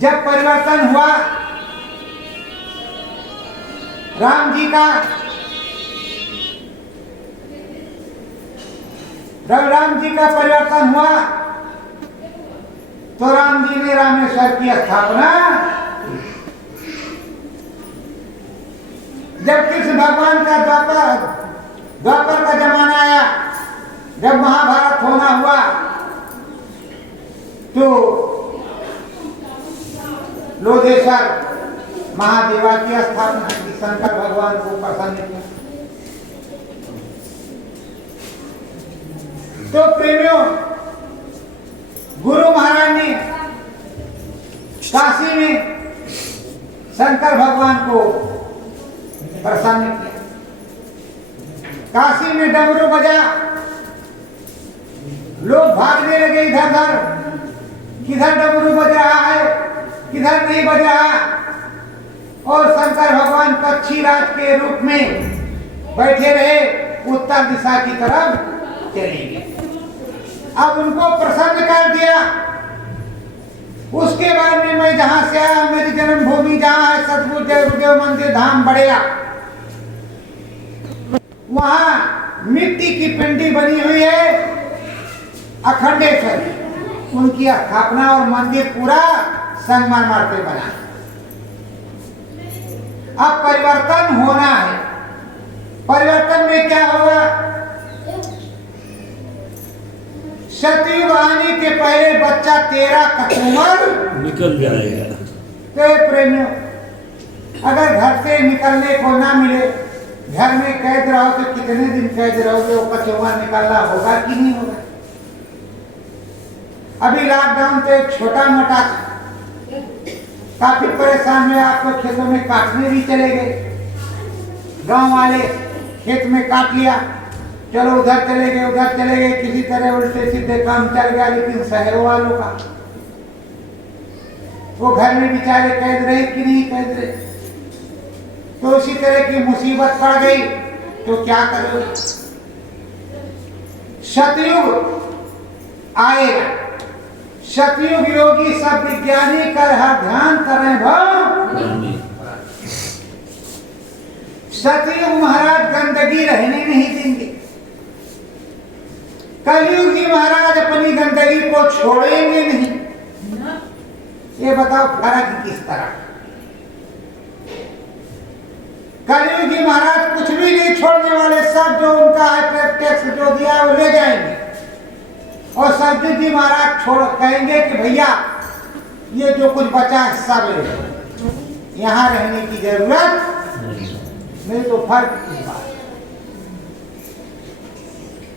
जब परिवर्तन हुआ राम जी का, जब राम जी का परिवर्तन हुआ तो राम जी ने रामेश्वर की स्थापना। जब कृष्ण भगवान का द्वापर का जमाना आया, जब महाभारत होना हुआ, तो लोधेश्वर महादेवा की स्थापना की, शंकर भगवान को प्रसन्न किया। तो प्रेमियों, गुरु महाराज ने काशी में शंकर भगवान को प्रसन्न किया। काशी में डमरू बजा, लोग भागने लगे इधर उधर, किधर डमरू बज रहा है, किधर नहीं बज रहा। और शंकर भगवान पक्षी राज के रूप में बैठे रहे, उत्तर दिशा की तरफ चले गए। अब उनको प्रसन्न कर दिया। उसके बाद में मैं जहां से आया, मेरी जन्मभूमि जहां है सतगुरु जय गुरुदेव मंदिर धाम बढ़िया, वहां मिट्टी की पिंडी बनी हुई है अखंडेश्वर, उनकी स्थापना और मंदिर पूरा संगमरमर से बना। अब परिवर्तन होना है। परिवर्तन में क्या होगा? सतयुग आने के पहले बच्चा तेरा कचूमर निकल जाएगा। तो प्रेमियों, अगर घर से निकलने को ना मिले, घर में कैद रहो तो कितने दिन कैद रहोगे? वो कचूमर निकलना होगा कि नहीं होगा? अभी लॉकडाउन तो एक छोटा मोटा, काफी परेशान हुए, आपको खेतों में काटने भी चले गए, गांव वाले खेत में काट लिया, चलो उधर चले गए, उधर चले गए, किसी तरह उल्टे सीधे काम चल गया। लेकिन शहरों वालों का, वो घर में बेचारे कैद रहे कि नहीं कैद रहे? तो उसी तरह की मुसीबत पड़ गई तो क्या करोगे? सतयुग आएगा, सतयुग योगी सब विज्ञानी कर हर ध्यान करें भाव। सतयुग महाराज गंदगी रहने नहीं देंगे, कलयुग जी महाराज अपनी गंदगी को छोड़ेंगे नहीं। ये बताओ फर्क किस तरह? कलयुग जी महाराज कुछ भी नहीं छोड़ने वाले, सब जो उनका है टैक्स जो दिया है वो ले जाएंगे। और सतयुग जी महाराज छोड़ कहेंगे कि भैया ये जो कुछ बचा है सब ले लो, यहाँ रहने की जरूरत नहीं। तो फर्क की बात,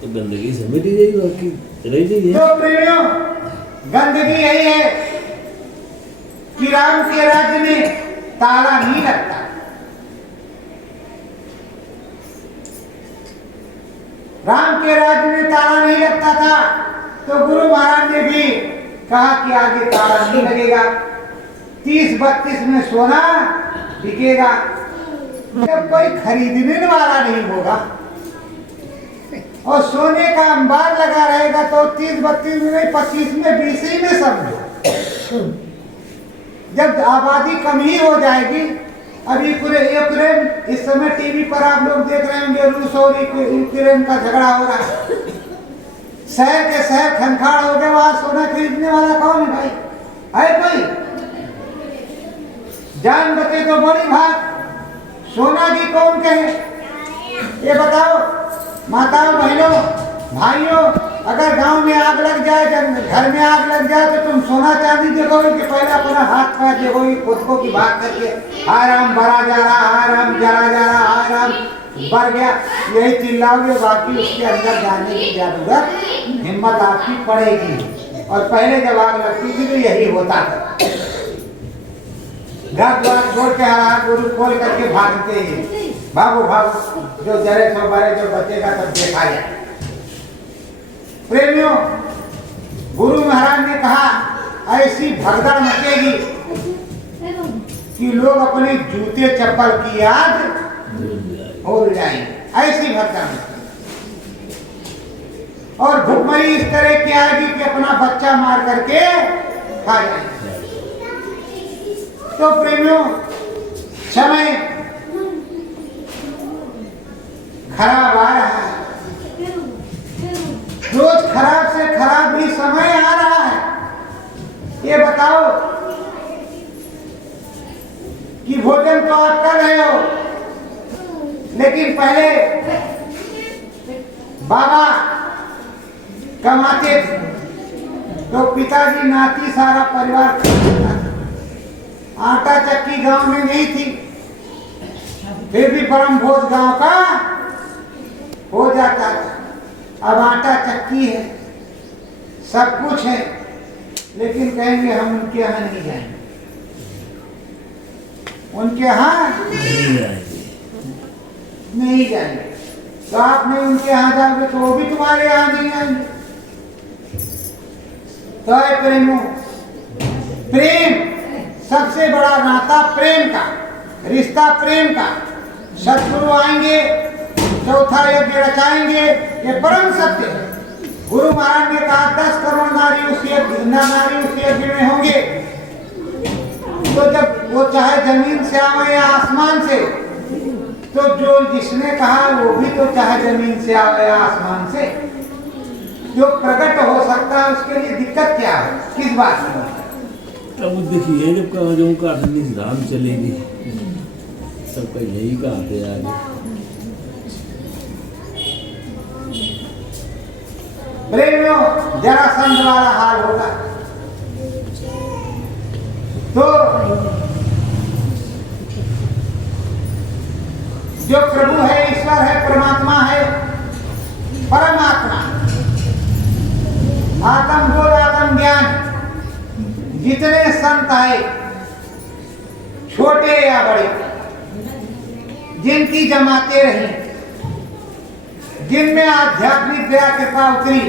तो गंदगी समेट ही जाएगी, बाकी रह जाएगी। तो प्रेमियों, गंदगी यही है कि राम के राज्य में ताला नहीं लगता। राम के राज्य में ताला नहीं लगता था, तो गुरु महाराज ने भी कहा कि आगे ताला नहीं लगेगा, 30-32 में सोना बिकेगा। जब कोई खरीदने वाला नहीं होगा और सोने का अंबार लगा रहेगा तो 30-32 में नहीं, 25 में, 20 ही में समझो। जब आबादी कम ही हो जाएगी, अभी पूरे यूक्रेन, इस समय टीवी पर आप लोग देख रहे होंगे, रूस और यूक्रेन का झगड़ा हो रहा है। शहर के शहर खनखाड़ हो गए, वहां सोना खरीदने वाला कौन है भाई? है कोई? जान बचे तो बड़ी बात, सोना की कौन कहे? ये बताओ माताओं, बहनों, भाइयों, अगर गांव में आग लग जाए, घर में आग लग जाए, तो तुम सोना चांदी देखोगे कि पहले अपना हाथ पैर देखोगे, खुद को की बात करके हाय राम भरा जा रहा, हाय राम जला जा रहा, हाय राम बढ़ गया, यही चिल्लाओगे। बाकी उसके अंदर जाने की जरूरत, हिम्मत आपकी पड़ेगी। और पहले जब आग लगती थी तो यही होता था, घर द्वार छोड़ के हाथ गुरु खोल करके भागते ही, भागो भागो, जो जरे सो बड़े, जो बचेगा तब देखा जाए। प्रेमियों, गुरु महाराज ने कहा ऐसी भगदड़ मचेगी कि लोग अपने जूते चप्पल की याद भूल जाएंगे, ऐसी भगदड़ मचेगी। और भुखमरी इस तरह की आएगी कि अपना बच्चा मार करके खा जाएंगे। तो प्रेमियों, समय खराब आ रहा है, रोज खराब से खराब भी समय आ रहा है। ये बताओ कि भोजन तो आप कर रहे हो, लेकिन पहले बाबा कमाते थे तो पिताजी, नाती, सारा परिवार खाता था। आटा चक्की गांव में नहीं थी, फिर भी परम भोज गांव का हो जाता था। अब आटा चक्की है, सब कुछ है, लेकिन कहेंगे हम उनके यहाँ नहीं जाएंगे, उनके यहाँ नहीं जाएंगे। तो आप नहीं उनके यहाँ जाओगे तो वो भी तुम्हारे यहाँ नहीं आएंगे। तो है प्रेमो, प्रेम सबसे बड़ा नाता प्रेम का, रिश्ता प्रेम का। सतगुरु आएंगे, चौथा यज्ञ रचाएंगे, ये परम सत्य है। गुरु महाराज ने कहा 10 करोड़ नारी उस यज्ञ में होंगे। तो जब वो चाहे जमीन से आवे या आसमान से, तो जो जिसने कहा वो भी तो चाहे जमीन से आवे या आसमान से, जो प्रकट हो सकता है उसके लिए दिक्कत क्या है, किस बात की? अब देखिए जब काजों का निजाम चलेगी, सबका यही कहते हैं आगे। प्रेमियों, जरासंध वाला हाल होगा। तो जो प्रभु है, ईश्वर है, परमात्मा है, परमात्मा, आत्म बोध, आत्म ज्ञान, जितने संत आए, छोटे या बड़े, जिनकी जमाते रही, जिनमें आध्यात्मिक दया कृपा उतरी,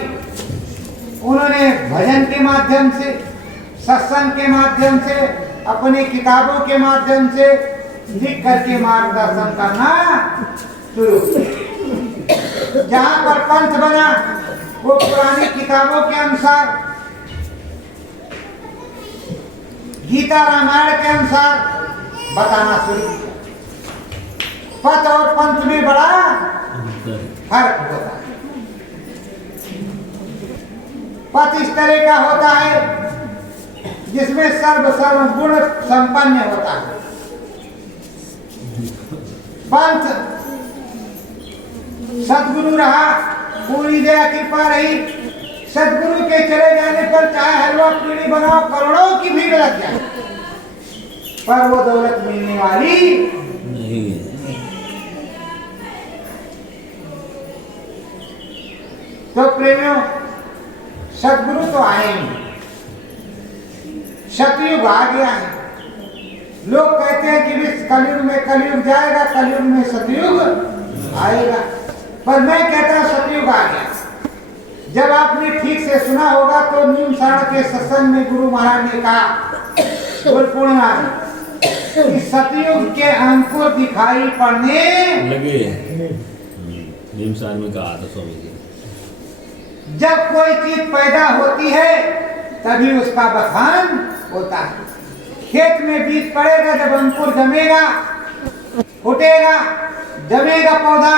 उन्होंने भजन के माध्यम से, सत्संग के माध्यम से, अपनी किताबों के माध्यम से लिख करके मार्गदर्शन करना शुरू किया। जहां पर पंथ बना वो पुरानी किताबों के अनुसार, गीता रामायण के अनुसार बताना शुरू किया। पथ और पंथ में बड़ा फर्क होता है। पथ इस तरह का होता है जिसमें सर्वगुण संपन्न होता है। पंथ सदगुरु रहा, पूरी दया कृपा रही, सदगुरु के चले जाने पर चाहे हलवा पूरी बनाओ, करोड़ों की भीड़ लग जाए, पर वो दौलत मिलने वाली नहीं है। तो प्रेमियों, सदगुरु तो आए नहीं, सतयुग आ गया है। लोग कहते हैं कि इस कलयुग में कलयुग जाएगा, कलयुग में सतयुग आएगा, पर मैं कहता हूं सतयुग आ गया। जब आपने ठीक से सुना होगा तो नीम सारण के सत्संग में गुरु महाराज ने कहा, गुरु पूर्णिमा कि सतयुग के अंकुर दिखाई पड़ने लगे। नीम सारण में कहा था स्वामी जी, जब कोई चीज पैदा होती है तभी उसका बखान होता है। खेत में बीज पड़ेगा, जब अंकुर जमेगा, फूटेगा, जमेगा पौधा,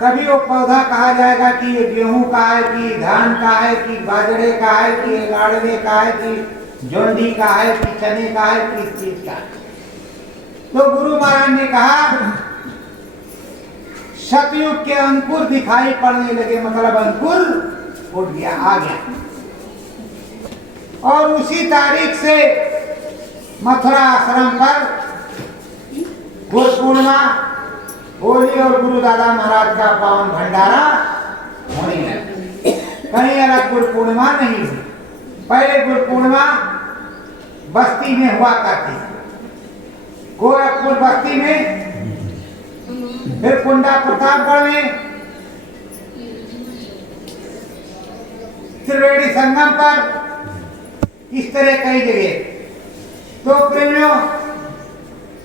तभी वो पौधा कहा जाएगा कि ये गेहूं का है, कि धान का है, कि बाजरे का है, कि लाड़वे का है, कि जोंडी का है, कि चने का है, किस चीज का है। तो गुरु महाराज ने कहा सतयुग के अंकुर दिखाई पड़ने लगे, मतलब अंकुर उठ गया, आ गया। और उसी तारीख से मथुरा आश्रम पर गुरु पूर्णिमा होली और गुरु दादा महाराज का पावन भंडारा होने लगा। कहीं अलग गुरु पूर्णिमा नहीं हुई। पहले गुरु पूर्णिमा बस्ती में हुआ करती, गोरखपुर बस्ती में, फिर कुंडा प्रतापगढ़ में, त्रिवेणी संगम पर, इस तरह कई जगह। तो प्रेमियों,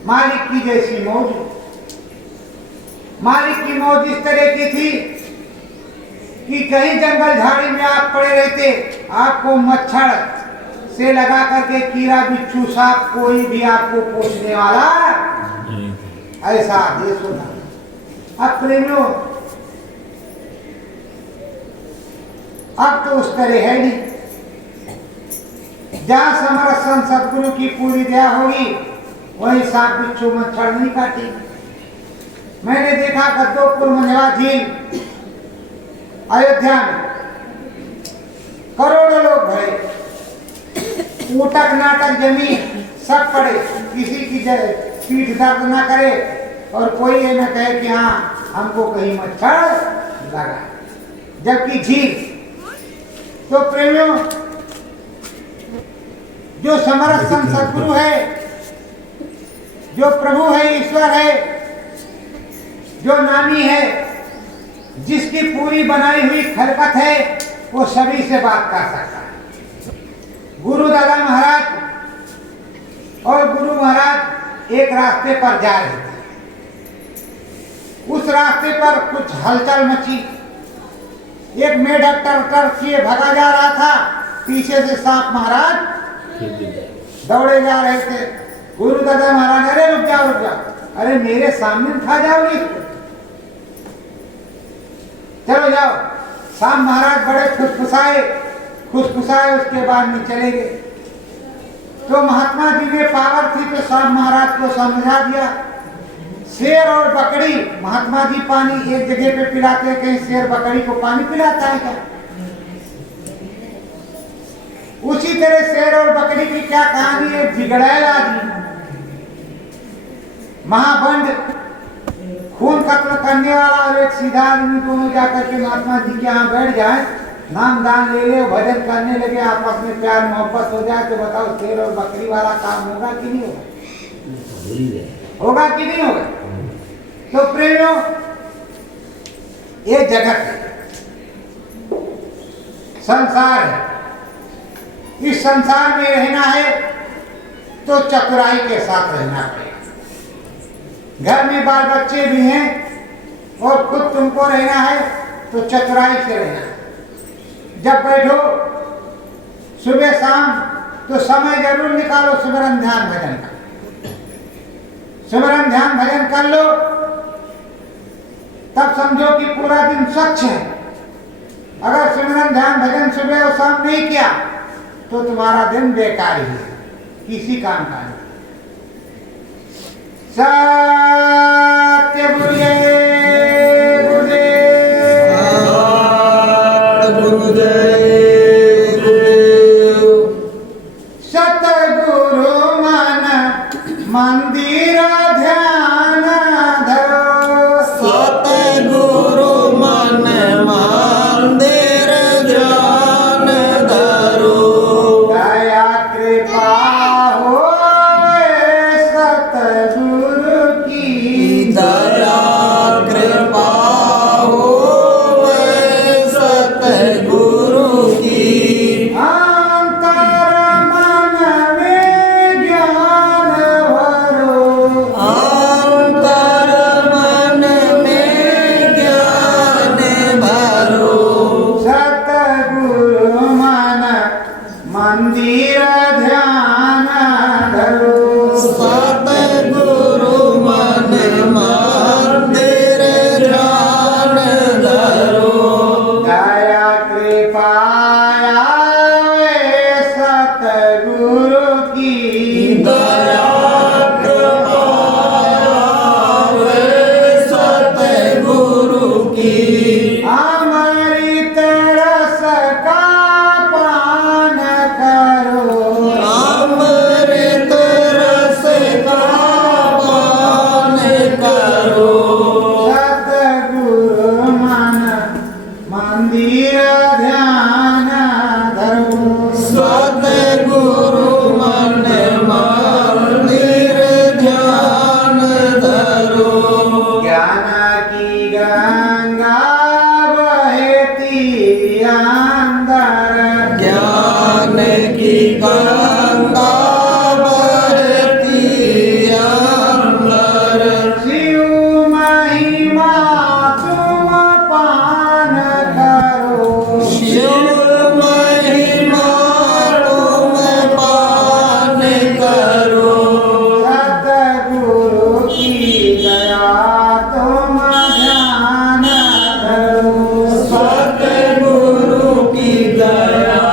मालिक की जैसी मौज, मालिक की मौज इस तरह की थी कि कहीं जंगल झाड़ी में आप पड़े रहते, आपको मच्छर से लगा करके कीड़ा बिच्छू सांप कोई भी आपको पोषने वाला ऐसा देश होता। अब प्रेमियों, अब तो उस तरह है नहीं। जहां समर्थ संत सदगुरु की पूरी दया होगी वही सांप बिच्छू मच्छर नहीं काटी। मैंने देखा गद्दोपुर मंझवा झील अयोध्या में करोड़ों लोग भरे, ऊटक नाटक जमीन सब पड़े, किसी की पीठ दर्द ना करे और कोई ये न कहे कि हाँ हमको कहीं मच्छर लगा। जबकि झील, तो प्रेमियों, जो समर्थ संत सदगुरु है, जो प्रभु है, ईश्वर है, जो नामी है, जिसकी पूरी बनाई हुई खलकत है, वो सभी से बात कर सकता है। गुरु दादा महाराज और गुरु महाराज एक रास्ते पर जा रहे थे। उस रास्ते पर कुछ हलचल मची। एक मेढक टर किए भगा जा रहा था, पीछे से सांप महाराज दौड़े जा रहे थे। गुरु दादा महाराज, अरे रुक जाओ रुक जाओ, अरे मेरे सामने खा जाओगे, चलो जाओ। सांप महाराज बड़े खुशखुशाए, उसके बाद में चले गए। तो महात्मा जी में पावर थी तो सांप महाराज को समझा दिया। शेर और बकरी, महात्मा जी पानी एक जगह पे पिलाते हैं, कहीं शेर बकरी को पानी पिलाता है क्या? उसी तरह शेर और बकरी की क्या कहानी है? झिगड़ैल आदमी, महाबंड, खून खत्म करने वाला और एक सीधा आदमी, दोनों जाकर के महात्मा जी के यहाँ बैठ जाए, नाम दान ले ले, भजन करने लगे, आपस में प्यार मोहब्बत हो जाए, तो बताओ शेर और बकरी वाला काम होगा कि नहीं होगा? होगा कि नहीं होगा? तो प्रेमियों, ये जगत है, संसार है। इस संसार में रहना है तो चतुराई के साथ रहना पड़ेगा। घर में बाल बच्चे भी हैं और खुद तुमको रहना है तो चतुराई से रहना है। जब बैठो सुबह शाम तो समय जरूर निकालो सिमरन ध्यान भजन का। सिमरन ध्यान भजन कर लो, तब समझो कि पूरा दिन स्वच्छ है। अगर सिमरन ध्यान भजन सुबह और शाम नहीं किया तो तुम्हारा दिन बेकार ही है, किसी काम का नहीं। सत्य सतगुरु मन मंदिर ध्यान धरो, सतगुरु मन मंदिर ध्यान धरो, दया कृपा होवे सतगुरु की, दया कृपा होवे सतगुरु की, अंतर मन में ज्ञान भरो, अंतर मन में ज्ञान भरो, सतगुरु मन मंदिर ध्यान धरो, सतगुरु मन मंदिर ध्यान धरो, दया कृपा आवे सतगुरु की, दया कृपा आवे सतगुरु की, अमृत रस का पान करो, अमृत रस का पान करो, सतगुरु मन मंदिर ध्यान धरो, सतगुरु मन मंदिर ध्यान धरो, ज्ञान की गंगा बहती अंदर, ज्ञान की गंगा बहती अंदर, शिव महिमा तुम पान करो, शिव महिमा तुम पान करो, सतगुरु की दया तुम ध्यान धरो, सतगुरु की दया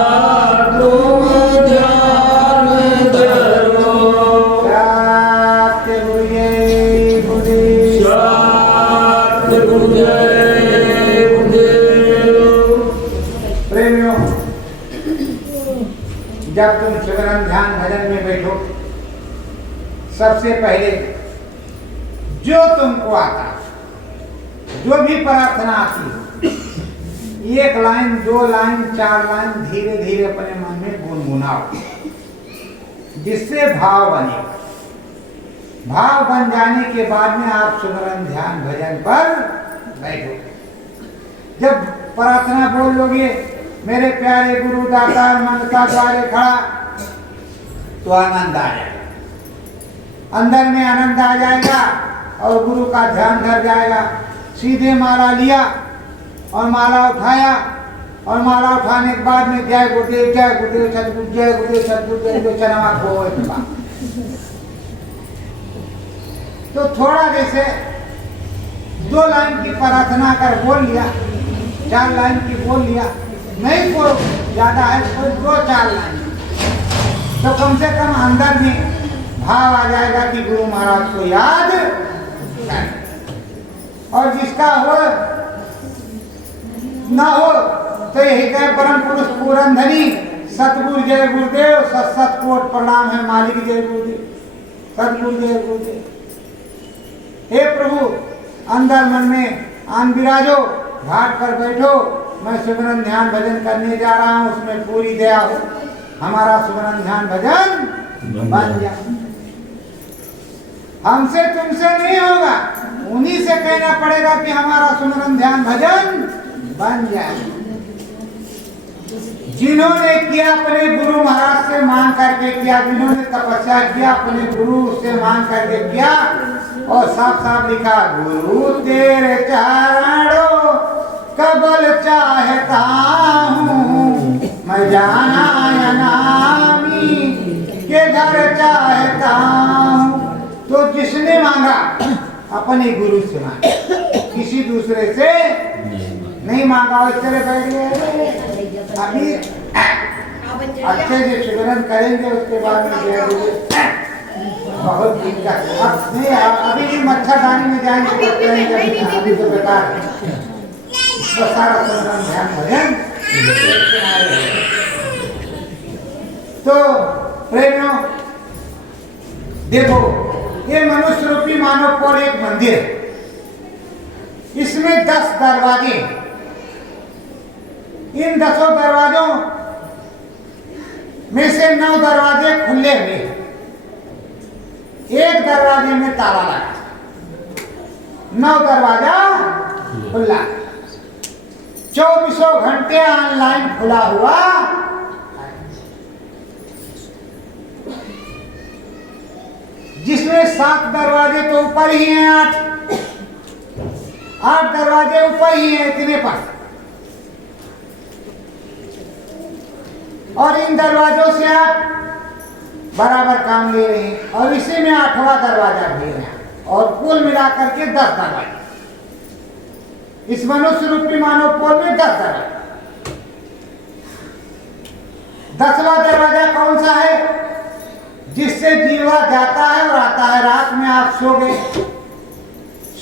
तुम ध्यान धरो, सत्य गुरुये गुरुदेव। सतगुरु जय गुरुदेव। प्रेमियों, जब तुम सिमरन ध्यान भजन में बैठो, सबसे पहले जो तुमको आता, जो भी प्रार्थना आती है, एक लाइन, दो लाइन, चार लाइन धीरे धीरे अपने मन में गुनगुनाओ, जिससे भाव बनेगा। भाव बन जाने के बाद में आप सिमरन ध्यान भजन पर बैठो। जब प्रार्थना बोल लोगे, मेरे प्यारे गुरु दाता मन का द्वारे खड़ा, तो आनंद आ जाएगा, अंदर में आनंद आ जाएगा और गुरु का ध्यान धर जाएगा। सीधे माला लिया और माला उठाया, और माला उठाने के बाद में जय गुरुदेव सतगुरु, जय गुरुदेव सतगुरु, जय गुरुदेव चरमा खो। तो थोड़ा जैसे 2 लाइन की प्रार्थना कर बोल लिया, 4 लाइन की बोल लिया, नहीं को ज्यादा है, कोई 2-4 लाइन, तो कम से कम अंदर में भाव आ जाएगा कि गुरु महाराज को याद करें। और जिसका हो ना हो तो यही कहे परम पुरुष पूरन धनी सतगुरु जय गुरुदेव, सत सत कोट प्रणाम है मालिक जय गुरुदेव, सतगुरु जय गुरुदेव। हे प्रभु अंदर मन में आन विराजो, घाट पर बैठो, मैं सुमरन ध्यान भजन करने जा रहा हूँ, उसमें पूरी दया हो, हमारा सुमरन ध्यान भजन बन जाए। हमसे तुमसे नहीं होगा, उन्हीं से कहना पड़ेगा कि हमारा सुमरन ध्यान भजन बन जाए। जिन्होंने किया अपने गुरु महाराज से मांग करके किया, जिन्होंने तपस्या किया अपने गुरु से मांग करके किया, और साफ साफ लिखा गुरु तेरे चरणों कबल चाहता हूँ, मैं जाना या नामी के घर चाहता हूँ। तो जिसने मांगा अपने गुरु से मांगा, किसी दूसरे से नहीं मांगा। और चले बैठ गए, अभी अच्छे से सुमिरन करेंगे, उसके बाद में बहुत दिक्कत। अब नहीं, अभी भी मच्छरदानी में जाएंगे तो अभी तो बेकार है, तो सारा सुमिरन ध्यान भजन। तो प्रेमियों देखो, ये मनुष्य रूपी मानव पर एक मंदिर है, इसमें 10 दरवाजे। इन 10 दरवाजों में से 9 दरवाजे खुले हुए, एक दरवाजे में ताला लगा, 9 दरवाजा खुला, 24 घंटे ऑनलाइन खुला हुआ। जिसमें 7 दरवाजे तो ऊपर ही हैं, 8 दरवाजे ऊपर ही हैं, इतने पर। और इन दरवाजों से आप बराबर काम ले रहे हैं, और इसी में 8वां दरवाजा भी है, और कुल मिलाकर के 10 दरवाजे। इस मनुष्य रूपी मानव पोल में 10 दरवाजे। 10वां दरवाजा कौन सा है? जिससे जीवा जाता है और आता है। रात में आप सो गए,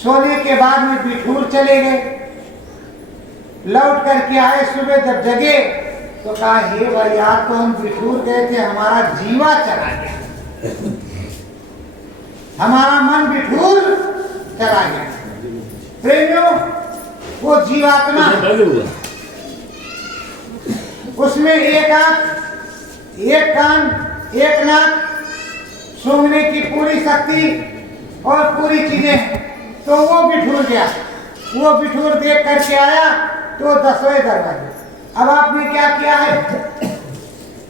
सोने के बाद में बिठूर चले गए, लौट करके आए, सुबह जब जगे तो कहा हे भाई यार, तो हम बिठूर गए थे, हमारा जीवा चला गया, हमारा मन बिठूर चला गया। प्रेमियों, वो जीवात्मा, उसमें एक आंख, एक कान, एक नाक, सूंघने की पूरी शक्ति और पूरी चीजें, तो वो बिठूर गया। वो बिठूर देख करके आया तो 10वें दरवाजे। अब आपने क्या किया है?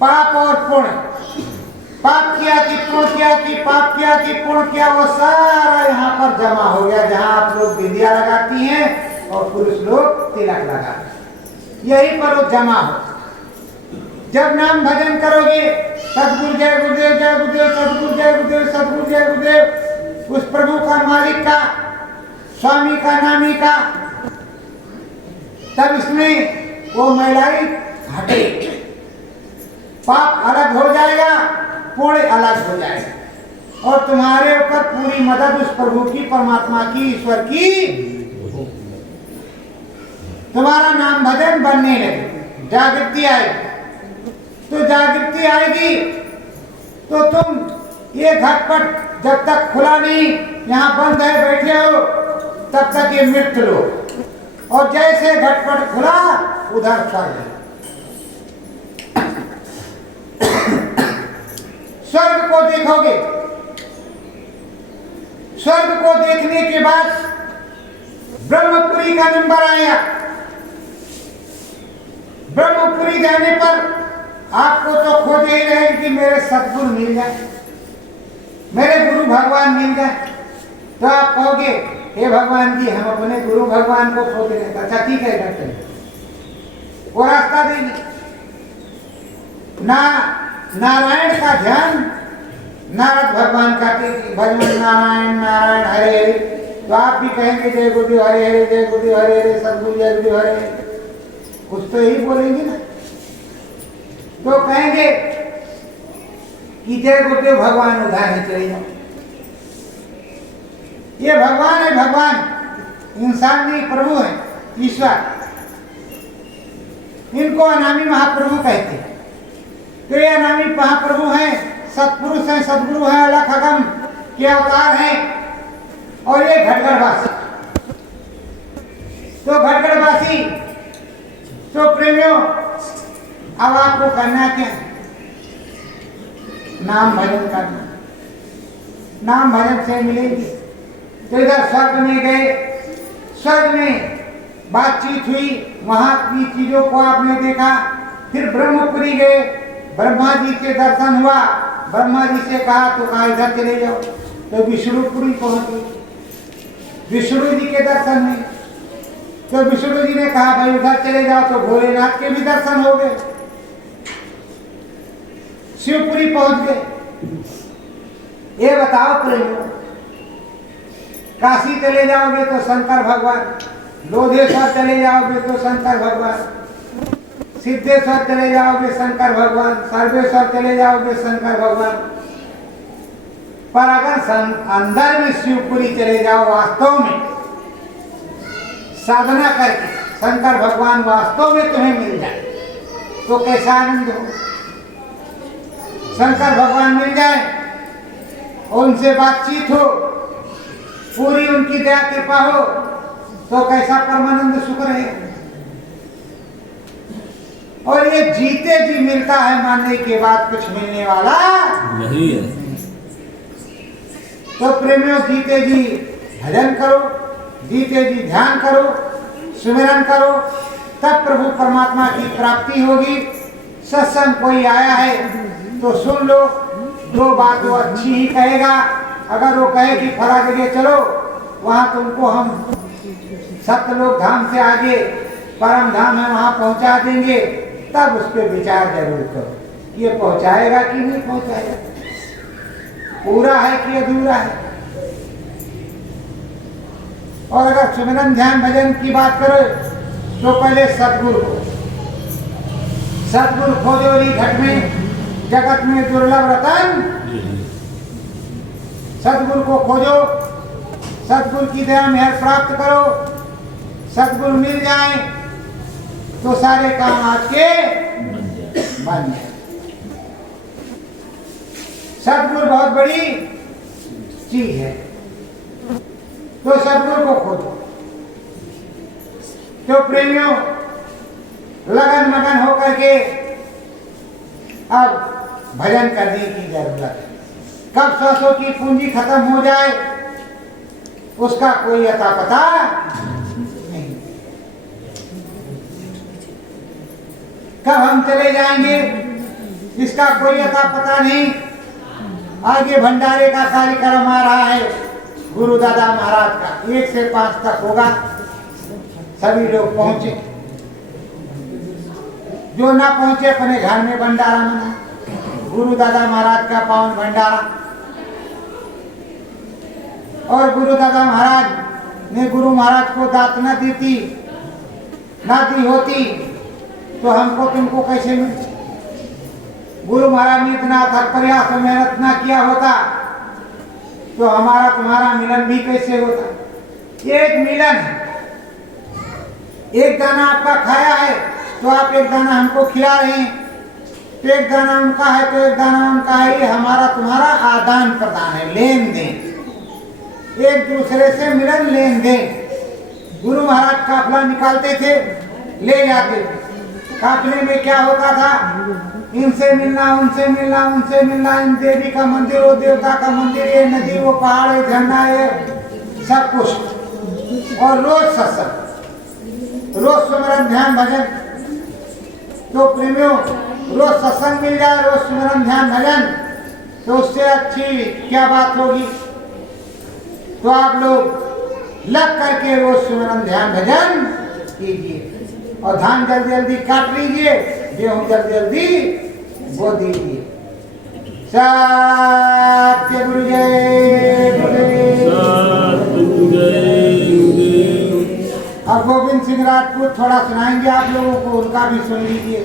पाप और पुण्य, पाप किया कि पुण्य किया कि पाप किया कि पुण्य किया, वो सारा यहाँ पर जमा हो गया। जहाँ आप लोग बिंदिया लगाती हैं और पुरुष लोग तिलक लगाते हैं, यही पर वो जमा हो। जब नाम भजन करोगे, सतगुरु जय गुरुदेव, जय गुरुदेव, सतगुरु जय गुरुदेव, सतगुरु जय गुरुदेव, उस प्रभु का, मालिक का, स्वामी का, नामी का, तब इसमें वो मैलाई हटे, पाप अलग हो जाएगा, पुण्य अलग हो जाएगा, और तुम्हारे ऊपर पूरी मदद उस प्रभु की, परमात्मा की, ईश्वर की, तुम्हारा नाम भजन बनने लगे। जागृति आएगी, तो जागृति आएगी तो तुम ये घटपट जब तक खुला नहीं, यहाँ बंद है, बैठे हो, तब तक ये मृत्यु लो, और जैसे घटपट खुला उधर स्वर्ग। स्वर्ग को देखोगे, स्वर्ग को देखने के बाद ब्रह्मपुरी का नंबर आया। ब्रह्मपुरी जाने पर आपको तो खोज ही रहेगी कि मेरे सतगुरु मिल जाए, मेरे गुरु भगवान मिल जाए। तो आप कहोगे हे भगवान जी, हम अपने गुरु भगवान को खोज रहे हैं। अच्छा ठीक है डॉक्टर, वो रास्ता देंगे ना। नारायण का ध्यान नारद भगवान करते, भगवान नारायण नारायण हरे हरे, तो आप भी कहेंगे जय गुरुदेव हरे हरे, जय गुरुदेव हरे हरे, सतगुरु जय गुरुदेव हरे हरे, कुछ तो यही बोलेंगे ना। तो कहेंगे कि जय गुरुदेव भगवान उधार है, चले जाओ। ये भगवान है, भगवान इंसान नहीं, प्रभु है, ईश्वर। इनको अनामी महाप्रभु कहते हैं। तो ये नामी महाप्रभु हैं, सतपुरुष हैं, सदगुरु हैं, अलख अगम के अवतार हैं। और ये घटगढ़वासी, तो घटगढ़वासी तो प्रेमियों अब आपको करना क्या है? नाम भजन करना। नाम भजन से मिलेगी। तो इधर स्वर्ग में गए, स्वर्ग में बातचीत हुई, वहां की चीजों को आपने देखा। फिर ब्रह्मपुरी गए, ब्रह्मा जी के दर्शन हुआ। ब्रह्मा जी से कहा तो कहा इधर चले जाओ, तो विष्णुपुरी पहुंच गए विष्णु जी के दर्शन में। तो विष्णु जी ने कहा भाई उधर चले जाओ, तो भोलेनाथ के भी दर्शन हो गए। शिवपुरी पहुंच गए। ये बताओ प्रेमियों, काशी चले जाओगे तो शंकर भगवान, लोधेश्वर चले जाओगे तो शंकर भगवान, सिद्धेश्वर चले जाओगे शंकर भगवान, सर्वेश्वर चले जाओगे शंकर भगवान। पर अगर अंदर में शिवपुरी चले जाओ, वास्तव में साधना करके शंकर भगवान वास्तव में तुम्हें मिल जाए तो कैसा आनंद हो। शंकर भगवान मिल जाए, उनसे बातचीत हो, पूरी उनकी दया कृपा हो, तो कैसा परमानंद सुख रहेगा। और ये जीते जी मिलता है, मानने के बाद कुछ मिलने वाला नहीं है। तो प्रेमियों जीते जी भजन करो, जीते जी ध्यान करो, सुमिरन करो, तब प्रभु परमात्मा की प्राप्ति होगी। सत्संग कोई आया है तो सुन लो, दो बात वो अच्छी ही कहेगा। अगर वो कहे कि फला जगह चलो, वहां तुमको हम सत्यलोक धाम से आगे परम धाम है वहां पहुंचा देंगे, तब उस पर विचार जरूर करो, ये पहुंचाएगा कि नहीं पहुंचाएगा, पूरा है कि अधूरा है। और अगर सुमिरन ध्यान भजन की बात करो तो पहले सतगुरु खोजो री घट में, जगत में दुर्लभ रतन। सतगुरु को खोजो, सतगुरु की दया मेहर प्राप्त करो। सतगुरु मिल जाए तो सारे काम आपके बन जाए। सतगुरु बहुत बड़ी चीज है, तो सतगुरु को खोजो। तो प्रेमियों लगन मगन होकर के अब भजन करने की जरूरत है। कब सरसों की पूंजी खत्म हो जाए उसका कोई अता पता नहीं। कब हम चले जाएंगे इसका कोई अता पता नहीं। आगे भंडारे का कार्यक्रम आ रहा है गुरु दादा महाराज का, 1 से 5 तक होगा। सभी लोग पहुंचे, जो ना पहुंचे अपने घर में भंडारा मना, गुरु दादा महाराज का पावन भंडारा। और गुरु दादा महाराज ने गुरु महाराज को दात न दी होती तो हमको तुमको कैसे मिलती। गुरु महाराज ने इतना अथक प्रयास और मेहनत ना किया होता तो हमारा तुम्हारा मिलन भी कैसे होता। ये एक मिलन है, एक दाना आपका खाया है तो आप एक दाना हमको खिला रहे हैं, तो एक दाना उनका है तो एक दाना उनका है। ये हमारा तुम्हारा आदान प्रदान है, लेन देन, एक दूसरे से मिलन लेन देन। गुरु महाराज काफला निकालते थे, ले जाते थे। काफले में क्या होता था, इनसे मिलना उनसे मिलना उनसे मिलना, इन देवी का मंदिर वो देवता का मंदिर, ये नदी वो पहाड़ ये झरना ये सब कुछ। और रोज सत्संग, रोज सुमिरन ध्यान भजन। तो प्रेमियों रोज सत्संग मिल जाए, रोज सुमिरन ध्यान भजन, तो उससे अच्छी क्या बात होगी। तो आप लोग लग करके रोज सुमिरन ध्यान भजन कीजिए और धान जल्दी जल्दी काट लीजिए, गेहूं जल्दी जल्दी बो दीजिए। सत्य गुरु जय गुरुदेव। अब गोविंद सिंह राजपूत थोड़ा सुनाएंगे आप लोगों को, उनका भी सुन लीजिए।